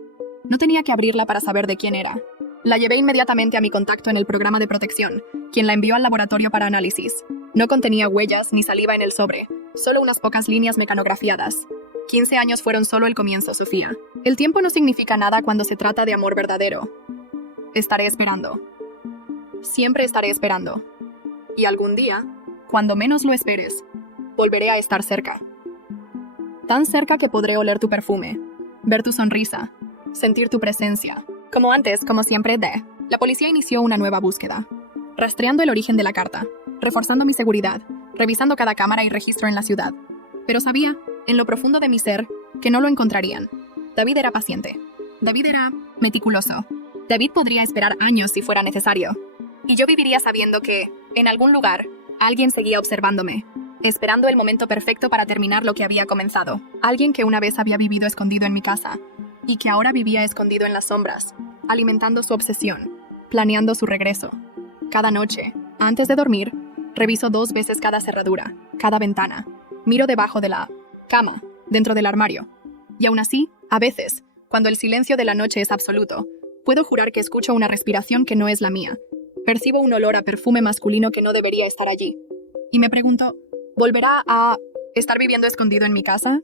No tenía que abrirla para saber de quién era. La llevé inmediatamente a mi contacto en el programa de protección, quien la envió al laboratorio para análisis. No contenía huellas ni saliva en el sobre, solo unas pocas líneas mecanografiadas. 15 años fueron solo el comienzo, Sofía. El tiempo no significa nada cuando se trata de amor verdadero. Estaré esperando. Siempre estaré esperando. Y algún día, cuando menos lo esperes, volveré a estar cerca. Tan cerca que podré oler tu perfume, ver tu sonrisa, sentir tu presencia. Como antes, como siempre, la policía inició una nueva búsqueda, rastreando el origen de la carta, reforzando mi seguridad, revisando cada cámara y registro en la ciudad. Pero sabía, en lo profundo de mi ser, que no lo encontrarían. David era paciente. David era meticuloso. David podría esperar años si fuera necesario. Y yo viviría sabiendo que, en algún lugar, alguien seguía observándome, esperando el momento perfecto para terminar lo que había comenzado. Alguien que una vez había vivido escondido en mi casa, y que ahora vivía escondido en las sombras, alimentando su obsesión, planeando su regreso. Cada noche, antes de dormir, reviso 2 veces cada cerradura, cada ventana. Miro debajo de la cama, dentro del armario. Y aún así, a veces, cuando el silencio de la noche es absoluto, puedo jurar que escucho una respiración que no es la mía. Percibo un olor a perfume masculino que no debería estar allí. y me pregunto, ¿volverá a estar viviendo escondido en mi casa?